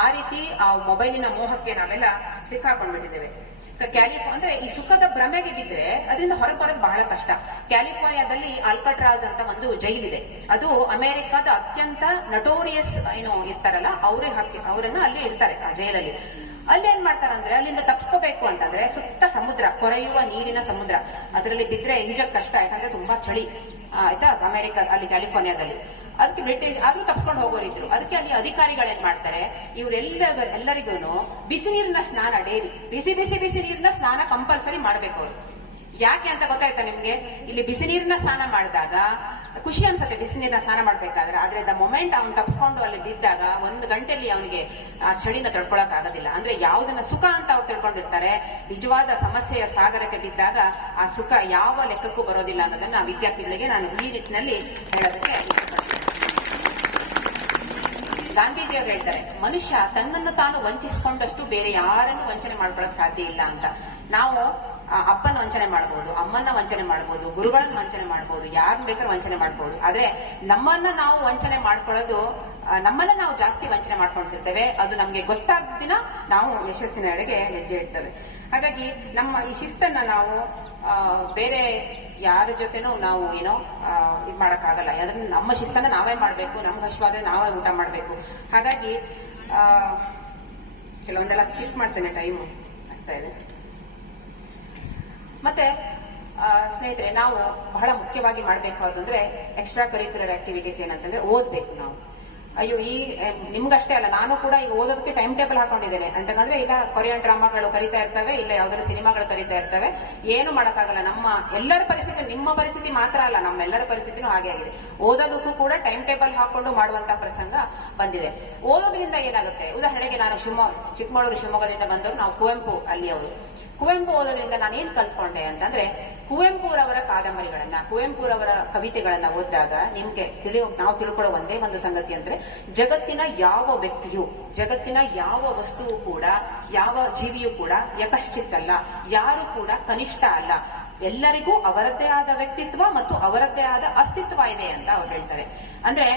ಆ ರೀತಿ ಆ ಮೊಬೈಲಿನ ಮೋಹಕ್ಕೆ ನಾವೆಲ್ಲ ಸಿಕ್ಕಾಕೊಂಡ್ಬಿಟ್ಟಿದ್ದೇವೆ. ಅಂದ್ರೆ ಈ ಸುಖದ ಭ್ರಮೆಗೆ ಬಿದ್ರೆ ಅದರಿಂದ ಹೊರಗೆ ಬರೋದು ಬಹಳ ಕಷ್ಟ. ಕ್ಯಾಲಿಫೋರ್ನಿಯಾದಲ್ಲಿ ಆಲ್ಕಟ್ರಾಸ್ ಅಂತ ಒಂದು ಜೈಲಿದೆ. ಅದು ಅಮೆರಿಕದ ಅತ್ಯಂತ ನಟೋರಿಯಸ್ ಇರ್ತಾರಲ್ಲ ಅವರನ್ನ ಅಲ್ಲಿ ಇರ್ತಾರೆ ಆ ಜೈಲಲ್ಲಿ. ಅಲ್ಲಿ ಏನ್ ಮಾಡ್ತಾರಂದ್ರೆ, ಅಲ್ಲಿಂದ ತಪ್ಪಿಸ್ಕೋಬೇಕು ಅಂತಂದ್ರೆ ಸುತ್ತ ಸಮುದ್ರ, ಕೊರೆಯುವ ನೀರಿನ ಸಮುದ್ರ, ಅದರಲ್ಲಿ ಬಿದ್ರೆ ಈಜಕ್ ಕಷ್ಟ, ಯಾಕಂದ್ರೆ ತುಂಬಾ ಚಳಿ ಆಯ್ತಾ ಅಮೆರಿಕ ಅಲ್ಲಿ ಕ್ಯಾಲಿಫೋರ್ನಿಯಾದಲ್ಲಿ. ಅದಕ್ಕೆ ಬ್ರಿಟಿಷ್ ಆದ್ರೂ ತಪ್ಸ್ಕೊಂಡು ಹೋಗೋರಿದ್ರು. ಅದಕ್ಕೆ ಅಲ್ಲಿ ಅಧಿಕಾರಿಗಳೇನ್ ಮಾಡ್ತಾರೆ, ಎಲ್ಲರಿಗೂ ಬಿಸಿ ನೀರಿನ ಸ್ನಾನ ಡೈಲಿ, ಬಿಸಿ ಬಿಸಿ ಬಿಸಿ ನೀರಿನ ಸ್ನಾನ ಕಂಪಲ್ಸರಿ ಮಾಡ್ಬೇಕು ಅವ್ರು. ಯಾಕೆ ಅಂತ ಗೊತ್ತಾಯ್ತಾ ನಿಮ್ಗೆ? ಇಲ್ಲಿ ಬಿಸಿ ನೀರಿನ ಸ್ನಾನ ಮಾಡಿದಾಗ ಖುಷಿ ಅನ್ಸತ್ತೆ ಬಿಸಿ ನೀರಿನ ಸ್ನಾನ ಮಾಡ್ಬೇಕಾದ್ರೆ, ಆದ್ರೆ ದ ಮೊಮೆಂಟ್ ಅವ್ನು ತಪ್ಸ್ಕೊಂಡು ಅಲ್ಲಿ ಬಿದ್ದಾಗ 1 ಗಂಟೆಯಲ್ಲಿ ಅವನಿಗೆ ಆ ಚಳಿನ ತಡ್ಕೊಳಕ್ ಆಗೋದಿಲ್ಲ. ಅಂದ್ರೆ ಯಾವ್ದನ್ನ ಸುಖ ಅಂತ ಅವ್ರು ತಿಳ್ಕೊಂಡಿರ್ತಾರೆ, ನಿಜವಾದ ಸಮಸ್ಯೆಯ ಸಾಗರಕ್ಕೆ ಬಿದ್ದಾಗ ಆ ಸುಖ ಯಾವ ಲೆಕ್ಕಕ್ಕೂ ಬರೋದಿಲ್ಲ ಅನ್ನೋದನ್ನ ವಿದ್ಯಾರ್ಥಿಗಳಿಗೆ ನಾನು ಈ ನಿಟ್ಟಿನಲ್ಲಿ ಹೇಳೋದಕ್ಕೆ ಗಾಂಧೀಜಿಯವರು ಹೇಳ್ತಾರೆ, ಮನುಷ್ಯ ತನ್ನನ್ನು ತಾನು ವಂಚಿಸಿಕೊಂಡಷ್ಟು ಬೇರೆ ಯಾರನ್ನು ವಂಚನೆ ಮಾಡ್ಕೊಳಕ್ ಸಾಧ್ಯ ಇಲ್ಲ ಅಂತ. ನಾವು ಅಪ್ಪನ ವಂಚನೆ ಮಾಡಬಹುದು, ಅಮ್ಮನ್ನ ವಂಚನೆ ಮಾಡಬಹುದು, ಗುರುಗಳನ್ನ ವಂಚನೆ ಮಾಡಬಹುದು, ಯಾರನ್ನ ಬೇಕಾದ್ರೂ ವಂಚನೆ ಮಾಡಬಹುದು. ಆದ್ರೆ ನಮ್ಮನ್ನ ನಾವು ವಂಚನೆ ಮಾಡ್ಕೊಳ್ಳೋದು, ನಮ್ಮನ್ನ ನಾವು ಜಾಸ್ತಿ ವಂಚನೆ ಮಾಡ್ಕೊಳ್ತಿರ್ತೇವೆ. ಅದು ನಮ್ಗೆ ಗೊತ್ತಾದ ದಿನ ನಾವು ಯಶಸ್ಸಿನ ಎಡೆಗೆ ಹೆಜ್ಜೆ ಇಡ್ತೇವೆ. ಹಾಗಾಗಿ ನಮ್ಮ ಈ ಶಿಸ್ತನ್ನ ನಾವು ಬೇರೆ ಯಾರ ಜೊತೆನೂ ನಾವು ಏನೋ ಇದ್ ಮಾಡಕ್ಕಾಗಲ್ಲ. ಯಾಕಂದ್ರೆ ನಮ್ಮ ಶಿಸ್ತನ್ನ ನಾವೇ ಮಾಡ್ಬೇಕು, ನಮ್ಗೆ ಹಶ್ವಾದ್ರೆ ನಾವೇ ಊಟ ಮಾಡ್ಬೇಕು. ಹಾಗಾಗಿ ಕೆಲವೊಂದೆಲ್ಲ ಸ್ಕಿಪ್ ಮಾಡ್ತೇನೆ, ಟೈಮ್ ಆಗ್ತಾ ಇದೆ. ಮತ್ತೆ ಸ್ನೇಹಿತರೆ, ನಾವು ಬಹಳ ಮುಖ್ಯವಾಗಿ ಮಾಡ್ಬೇಕು ಅಂತಂದ್ರೆ ಎಕ್ಸ್ಟ್ರಾ ಕರಿಕ್ಯುಲರ್ ಆಕ್ಟಿವಿಟೀಸ್ ಏನಂತಂದ್ರೆ ಓದ್ಬೇಕು ನಾವು. ಅಯ್ಯೋ, ಈ ನಿಮ್ಗಷ್ಟೇ ಅಲ್ಲ, ನಾನು ಕೂಡ ಈಗ ಓದೋದಕ್ಕೆ ಟೈಮ್ ಟೇಬಲ್ ಹಾಕೊಂಡಿದ್ದೇನೆ. ಅಂತಂದ್ರೆ ಇಲ್ಲ ಕೊರಿಯನ್ ಡ್ರಾಮಾಗಳು ಕರೀತಾ ಇರ್ತವೆ, ಇಲ್ಲ ಯಾವ್ದಾದ್ರು ಸಿನಿಮಾಗಳು ಕರೀತಾ ಇರ್ತವೆ, ಏನು ಮಾಡಕ್ಕಾಗಲ್ಲ. ನಮ್ಮ ಎಲ್ಲರ ಪರಿಸ್ಥಿತಿ, ನಿಮ್ಮ ಪರಿಸ್ಥಿತಿ ಮಾತ್ರ ಅಲ್ಲ, ನಮ್ಮೆಲ್ಲರ ಪರಿಸ್ಥಿತಿನೂ ಹಾಗೆ ಆಗಿದೆ. ಓದೋದಕ್ಕೂ ಕೂಡ ಟೈಮ್ ಟೇಬಲ್ ಹಾಕೊಂಡು ಮಾಡುವಂತ ಪ್ರಸಂಗ ಬಂದಿದೆ. ಓದೋದ್ರಿಂದ ಏನಾಗುತ್ತೆ, ಉದಾಹರಣೆಗೆ ನಾನು ಚಿಕ್ಕಮಗಳೂರು ಶಿವಮೊಗ್ಗದಿಂದ ಬಂದವರು, ನಾವು ಕುವೆಂಪು ಅಲ್ಲಿ ಅವರು. ಕುವೆಂಪು ಓದೋದ್ರಿಂದ ನಾನು ಏನ್ ಕಲ್ತ್ಕೊಂಡೆ ಅಂತಂದ್ರೆ, ಕುವೆಂಪುರವರ ಕಾದಂಬರಿಗಳನ್ನ, ಕುವೆಂಪುರವರ ಕವಿತೆಗಳನ್ನ ಓದಿದಾಗ ನಿಮ್ಗೆ ನಾವು ತಿಳ್ಕೊಳ್ಳೋ ಒಂದೇ ಒಂದು ಸಂಗತಿ ಅಂದ್ರೆ, ಜಗತ್ತಿನ ಯಾವ ವ್ಯಕ್ತಿಯು, ಜಗತ್ತಿನ ಯಾವ ವಸ್ತುವು ಕೂಡ, ಯಾವ ಜೀವಿಯೂ ಕೂಡ ಯಕಶ್ಚಿತ್ತಲ್ಲ, ಯಾರು ಕೂಡ ಕನಿಷ್ಠ ಅಲ್ಲ. ಎಲ್ಲರಿಗೂ ಅವರದ್ದೇ ಆದ ವ್ಯಕ್ತಿತ್ವ ಮತ್ತು ಅವರದ್ದೇ ಆದ ಅಸ್ತಿತ್ವ ಇದೆ ಅಂತ ಅವ್ರು ಹೇಳ್ತಾರೆ. ಅಂದ್ರೆ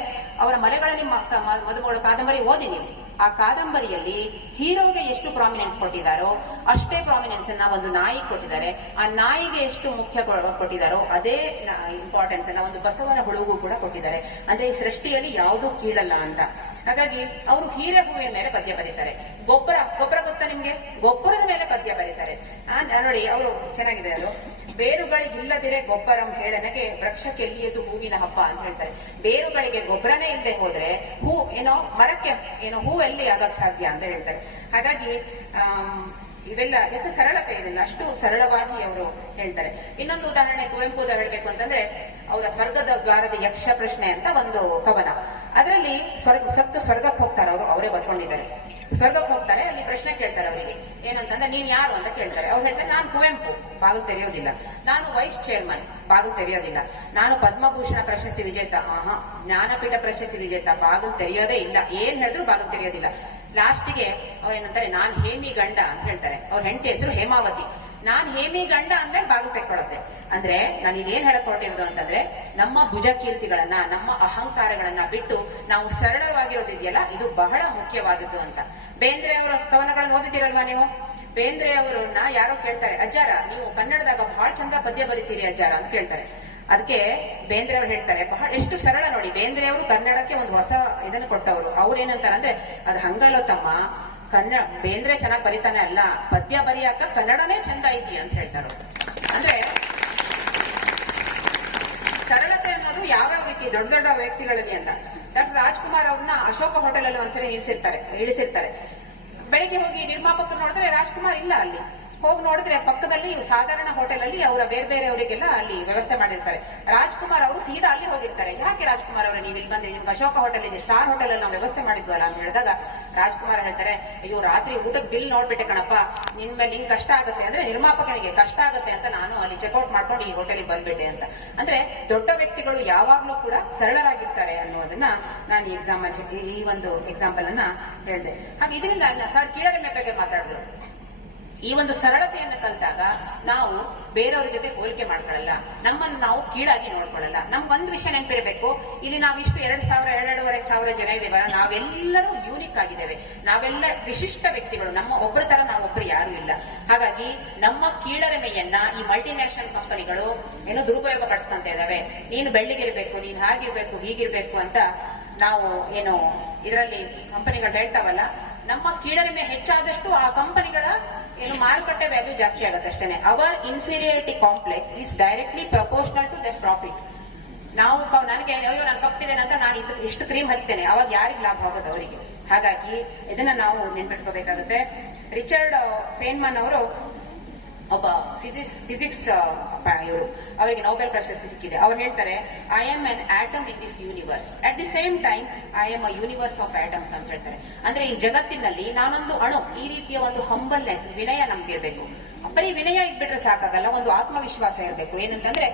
ಅವರ ಮಲೆಗಳ ನಿಮ್ಮ ಮದುಮಗಳು ಕಾದಂಬರಿ ಓದಿ ನೀವು, ಆ ಕಾದಂಬರಿಯಲ್ಲಿ ಹೀರೋಗೆ ಎಷ್ಟು ಪ್ರಾಮಿನೆನ್ಸ್ ಕೊಟ್ಟಿದ್ದಾರೋ ಅಷ್ಟೇ ಪ್ರಾಮಿನೆನ್ಸ್ ಅನ್ನ ಒಂದು ನಾಯಿ ಕೊಟ್ಟಿದ್ದಾರೆ. ಆ ನಾಯಿಗೆ ಎಷ್ಟು ಮುಖ್ಯ ಕೊಟ್ಟಿದ್ದಾರೋ ಅದೇ ಇಂಪಾರ್ಟೆನ್ಸ್ ಅನ್ನ ಒಂದು ಬಸವನ ಹುಳುಗೂ ಕೂಡ ಕೊಟ್ಟಿದ್ದಾರೆ. ಅಂದ್ರೆ ಈ ಸೃಷ್ಟಿಯಲ್ಲಿ ಯಾವುದೂ ಕೀಳಲ್ಲ ಅಂತ. ಹಾಗಾಗಿ ಅವರು ಹೀರೆ ಹೂವಿನ ಮೇಲೆ ಪದ್ಯ ಬರೀತಾರೆ. ಗೊಬ್ಬರ ಗೊತ್ತಾ ನಿಮ್ಗೆ? ಗೊಬ್ಬರದ ಮೇಲೆ ಪದ್ಯ ಬರೀತಾರೆ. ನೋಡಿ, ಅವರು ಚೆನ್ನಾಗಿದೆ ಅದು. ಬೇರುಗಳಿಗಿಲ್ಲದಿರೆ ಗೊಬ್ಬರಂ ಹೇಳನಗೆ ವೃಕ್ಷಕ್ಕೆಲ್ಲಿಯದು ಹೂವಿನ ಹಬ್ಬ ಅಂತ ಹೇಳ್ತಾರೆ. ಬೇರುಗಳಿಗೆ ಗೊಬ್ಬರನೇ ಇಲ್ಲದೆ ಹೋದ್ರೆ ಮರಕ್ಕೆ ಹೂ ಎಲ್ಲಿ ಆಗಕ್ ಸಾಧ್ಯ ಅಂತ ಹೇಳ್ತಾರೆ. ಹಾಗಾಗಿ ಇವೆಲ್ಲ ಇದಕ್ಕೆ ಸರಳತೆ ಇದೆಲ್ಲ, ಅಷ್ಟು ಸರಳವಾಗಿ ಅವರು ಹೇಳ್ತಾರೆ. ಇನ್ನೊಂದು ಉದಾಹರಣೆ ಕುವೆಂಪುದ ಹೇಳ್ಬೇಕು ಅಂತಂದ್ರೆ, ಅವರ ಸ್ವರ್ಗದ ದ್ವಾರದ ಯಕ್ಷ ಪ್ರಶ್ನೆ ಅಂತ ಒಂದು ಕವನ. ಅದರಲ್ಲಿ ಸತ್ತು ಸ್ವರ್ಗಕ್ಕೆ ಹೋಗ್ತಾರೆ ಅವರು, ಅವರೇ ಬರ್ಕೊಂಡಿದ್ದಾರೆ. ಸ್ವರ್ಗಕ್ಕೆ ಹೋಗ್ತಾರೆ, ಅಲ್ಲಿ ಪ್ರಶ್ನೆ ಕೇಳ್ತಾರೆ ಅವರಿಗೆ, ಏನಂತಂದ್ರೆ ನೀನ್ ಯಾರು ಅಂತ ಕೇಳ್ತಾರೆ. ಅವ್ರು ಹೇಳ್ತಾರೆ, ನಾನು ಕುವೆಂಪು, ಬಾಗಿಲು ತೆರೆಯೋದಿಲ್ಲ. ನಾನು ವೈಸ್ ಚೇರ್ಮನ್, ಬಾಗಿಲು ತೆರೆಯೋದಿಲ್ಲ. ನಾನು ಪದ್ಮಭೂಷಣ ಪ್ರಶಸ್ತಿ ವಿಜೇತ, ಜ್ಞಾನಪೀಠ ಪ್ರಶಸ್ತಿ ವಿಜೇತ, ಬಾಗಿಲು ತೆರೆಯೋದೇ ಇಲ್ಲ. ಏನ್ ಹೇಳಿದ್ರು ಬಾಗಿಲು ತೆರೆಯೋದಿಲ್ಲ. ಲಾಸ್ಟಿಗೆ ಅವ್ರೇನಂತಾರೆ, ನಾನ್ ಹೇಮಿ ಗಂಡ ಅಂತ ಹೇಳ್ತಾರೆ. ಅವ್ರ ಹೆಂಡತಿ ಹೆಸರು ಹೇಮಾವತಿ. ನಾನ್ ಹೇಮಿ ಗಂಡ ಅಂದ್ರೆ ಬಾಗಿಲು ತೆಕ್ಕೊಳತ್ತೆ. ಅಂದ್ರೆ ನಾನು ಏನ್ ಹೇಳಕ್ ಹೊರಟಿರೋದು ಅಂತಂದ್ರೆ, ನಮ್ಮ ಭುಜ ಕೀರ್ತಿಗಳನ್ನ, ನಮ್ಮ ಅಹಂಕಾರಗಳನ್ನ ಬಿಟ್ಟು ನಾವು ಸರಳವಾಗಿರೋದಿದೆಯಲ್ಲ, ಇದು ಬಹಳ ಮುಖ್ಯವಾದದ್ದು ಅಂತ. ಬೇಂದ್ರೆ ಅವರ ಕವನಗಳನ್ನು ಓದಿದಿರಲ್ವಾ ನೀವು? ಬೇಂದ್ರೆ ಅವರನ್ನ ಯಾರೋ ಕೇಳ್ತಾರೆ, ಅಜ್ಜಾರ ನೀವು ಕನ್ನಡದಾಗ ಬಹಳ ಚಂದ ಪದ್ಯ ಬರೀತೀರಿ ಅಜ್ಜಾರ ಅಂತ ಕೇಳ್ತಾರೆ. ಅದಕ್ಕೆ ಬೇಂದ್ರೆ ಅವರು ಹೇಳ್ತಾರೆ, ಬಹಳ ಎಷ್ಟು ಸರಳ ನೋಡಿ. ಬೇಂದ್ರೆ ಅವರು ಕನ್ನಡಕ್ಕೆ ಒಂದು ಹೊಸ ಇದನ್ನು ಕೊಟ್ಟವರು. ಅವ್ರು ಏನಂತಾರೆ ಅಂದ್ರೆ, ಅದು ಹಂಗಲ್ಲ ತಮ್ಮ, ಬೇಂದ್ರೆ ಚೆನ್ನಾಗಿ ಬರೀತಾನೆ ಅಲ್ಲ, ಪದ್ಯ ಬರೆಯಾಕ ಕನ್ನಡನೇ ಚಂದ ಐತಿ ಅಂತ ಹೇಳ್ತಾರೆ. ಅಂದ್ರೆ ಸರಳತೆ ಅನ್ನೋದು ಯಾವ್ಯಾವ ರೀತಿ ದೊಡ್ಡ ದೊಡ್ಡ ವ್ಯಕ್ತಿಗಳಲ್ಲಿ ಅಂತ. ಡಾಕ್ಟರ್ ರಾಜ್ಕುಮಾರ್ ಅವ್ರನ್ನ ಅಶೋಕ ಹೋಟೆಲ್ ಅಲ್ಲಿ ಒಂದ್ಸರಿ ಇಳಿಸಿರ್ತಾರೆ. ಬೆಳಿಗ್ಗೆ ಹೋಗಿ ನಿರ್ಮಾಪಕರು ನೋಡಿದ್ರೆ ರಾಜ್ಕುಮಾರ್ ಇಲ್ಲ ಅಲ್ಲಿ. ಹೋಗಿ ನೋಡಿದ್ರೆ ಪಕ್ಕದಲ್ಲಿ ಸಾಧಾರಣ ಹೋಟೆಲ್ ಅಲ್ಲಿ ಅವರ ಬೇರೆ ಬೇರೆಯವರಿಗೆಲ್ಲ ಅಲ್ಲಿ ವ್ಯವಸ್ಥೆ ಮಾಡಿರ್ತಾರೆ. ರಾಜ್ಕುಮಾರ್ ಅವರು ಸೀದಾ ಅಲ್ಲಿ ಹೋಗಿರ್ತಾರೆ. ಯಾಕೆ ರಾಜ್ಕುಮಾರ್ ಅವರ ನೀವು ಇಲ್ಲಿ ಬಂದ್ರೆ, ನಿಮ್ಗೆ ಅಶೋಕ ಹೋಟೆಲ್ ಇದೆ, ಸ್ಟಾರ್ ಹೋಟೆಲ್ ಅಲ್ಲಿ ನಾವು ವ್ಯವಸ್ಥೆ ಮಾಡಿದ್ವಲ್ಲ ಅಂತ ಹೇಳಿದಾಗ ರಾಜ್ಕುಮಾರ್ ಹೇಳ್ತಾರೆ, ಅಯ್ಯೋ ರಾತ್ರಿ ಊಟಕ್ಕೆ ಬಿಲ್ ನೋಡ್ಬಿಟ್ಟೆ ಕಣಪ್ಪ, ನಿಂಗೆ ಕಷ್ಟ ಆಗುತ್ತೆ ಅಂದ್ರೆ, ನಿರ್ಮಾಪಕನಿಗೆ ಕಷ್ಟ ಆಗುತ್ತೆ ಅಂತ ನಾನು ಅಲ್ಲಿ ಚೆಕ್ಔಟ್ ಮಾಡ್ಕೊಂಡು ಈ ಹೋಟೆಲ್ಗೆ ಬಂದ್ಬಿಟ್ಟೆ ಅಂತ. ಅಂದ್ರೆ ದೊಡ್ಡ ವ್ಯಕ್ತಿಗಳು ಯಾವಾಗ್ಲೂ ಕೂಡ ಸರಳರಾಗಿರ್ತಾರೆ ಅನ್ನೋದನ್ನ ನಾನು ಈ ಒಂದು ಎಕ್ಸಾಂಪಲ್ ಅನ್ನ ಹೇಳಿದೆ. ಹಾಗೆ ಇದರಿಂದ ಸರ್ ಕೀಳರಿಮೆ ಬಗ್ಗೆ ಮಾತಾಡಿದ್ರು. ಈ ಒಂದು ಸರಳತೆಯನ್ನು ಕಲಿತಾಗ ನಾವು ಬೇರೆಯವ್ರ ಜೊತೆ ಹೋಲಿಕೆ ಮಾಡ್ಕೊಳ್ಳಲ್ಲ, ನಮ್ಮನ್ನು ನಾವು ಕೀಳಾಗಿ ನೋಡ್ಕೊಳ್ಳಲ್ಲ. ನಮ್ಗೊಂದು ವಿಷಯ ನೆನಪಿರಬೇಕು, ಇಲ್ಲಿ ನಾವಿಷ್ಟು 2,500 ಜನ ಇದ್ದೇವಲ್ಲ, ನಾವೆಲ್ಲರೂ ಯೂನಿಕ್ ಆಗಿದ್ದೇವೆ, ನಾವೆಲ್ಲ ವಿಶಿಷ್ಟ ವ್ಯಕ್ತಿಗಳು. ನಮ್ಮ ಒಬ್ಬರ ತರ ನಾವೊಬ್ರು ಯಾರು ಇಲ್ಲ. ಹಾಗಾಗಿ ನಮ್ಮ ಕೀಳರಿಮೆಯನ್ನ ಈ ಮಲ್ಟಿನ್ಯಾಷನಲ್ ಕಂಪನಿಗಳು ದುರುಪಯೋಗ ಪಡಿಸ್ಕೊಂತ ಇದ್ದಾವೆ. ನೀನು ಬೆಳ್ಳಿಗಿರ್ಬೇಕು, ನೀನು ಹಾಗಿರ್ಬೇಕು, ಹೀಗಿರ್ಬೇಕು ಅಂತ ನಾವು ಇದರಲ್ಲಿ ಕಂಪನಿಗಳು ಹೇಳ್ತಾವಲ್ಲ. ನಮ್ಮ ಕೀಳರಿಮೆ ಹೆಚ್ಚಾದಷ್ಟು ಆ ಕಂಪನಿಗಳ ಮಾರುಕಟ್ಟೆ ವ್ಯಾಲ್ಯೂ ಜಾಸ್ತಿ ಆಗುತ್ತೆ ಅಷ್ಟೇನೆ. Our inferiority complex is directly proportional to their profit. ನನಗೆ ಅಯ್ಯೋ ನಾನು ಕಪ್ಪಿದ್ದೇನೆ ಅಂತ ನಾನು ಇಷ್ಟು ಕ್ರೀಮ್ ಹಚ್ತೇನೆ, ಅವಾಗ ಯಾರಿಗೆ ಲಾಭ ಆಗೋದು ಅವರಿಗೆ. ಹಾಗಾಗಿ ಇದನ್ನ ನಾವು ನೆನ್ಪಿಟ್ಕೋಬೇಕಾಗುತ್ತೆ. ರಿಚರ್ಡ್ ಫೇನ್ಮನ್ ಅವರು ಒಬ್ಬ ಫಿಸಿಕ್ಸ್ ಇವರು, ಅವರಿಗೆ ನೊಬೆಲ್ ಪ್ರಶಸ್ತಿ ಸಿಕ್ಕಿದೆ. ಅವ್ರು ಹೇಳ್ತಾರೆ, I am an atom in this universe, at the same time I am a universe of atoms ಅಂತ ಹೇಳ್ತಾರೆ. ಅಂದ್ರೆ ಈ ಜಗತ್ತಿನಲ್ಲಿ ನಾನೊಂದು ಅಣು. ಈ ರೀತಿಯ ಒಂದು ಹಂಬಲ್ನೆಸ್, ವಿನಯ ನಮ್ಗಿರ್ಬೇಕು. ಬರೀ ವಿನಯ ಇದ್ಬಿಟ್ರೆ ಸಾಕಾಗಲ್ಲ, ಒಂದು ಆತ್ಮವಿಶ್ವಾಸ ಇರಬೇಕು. ಏನಂತಂದ್ರೆ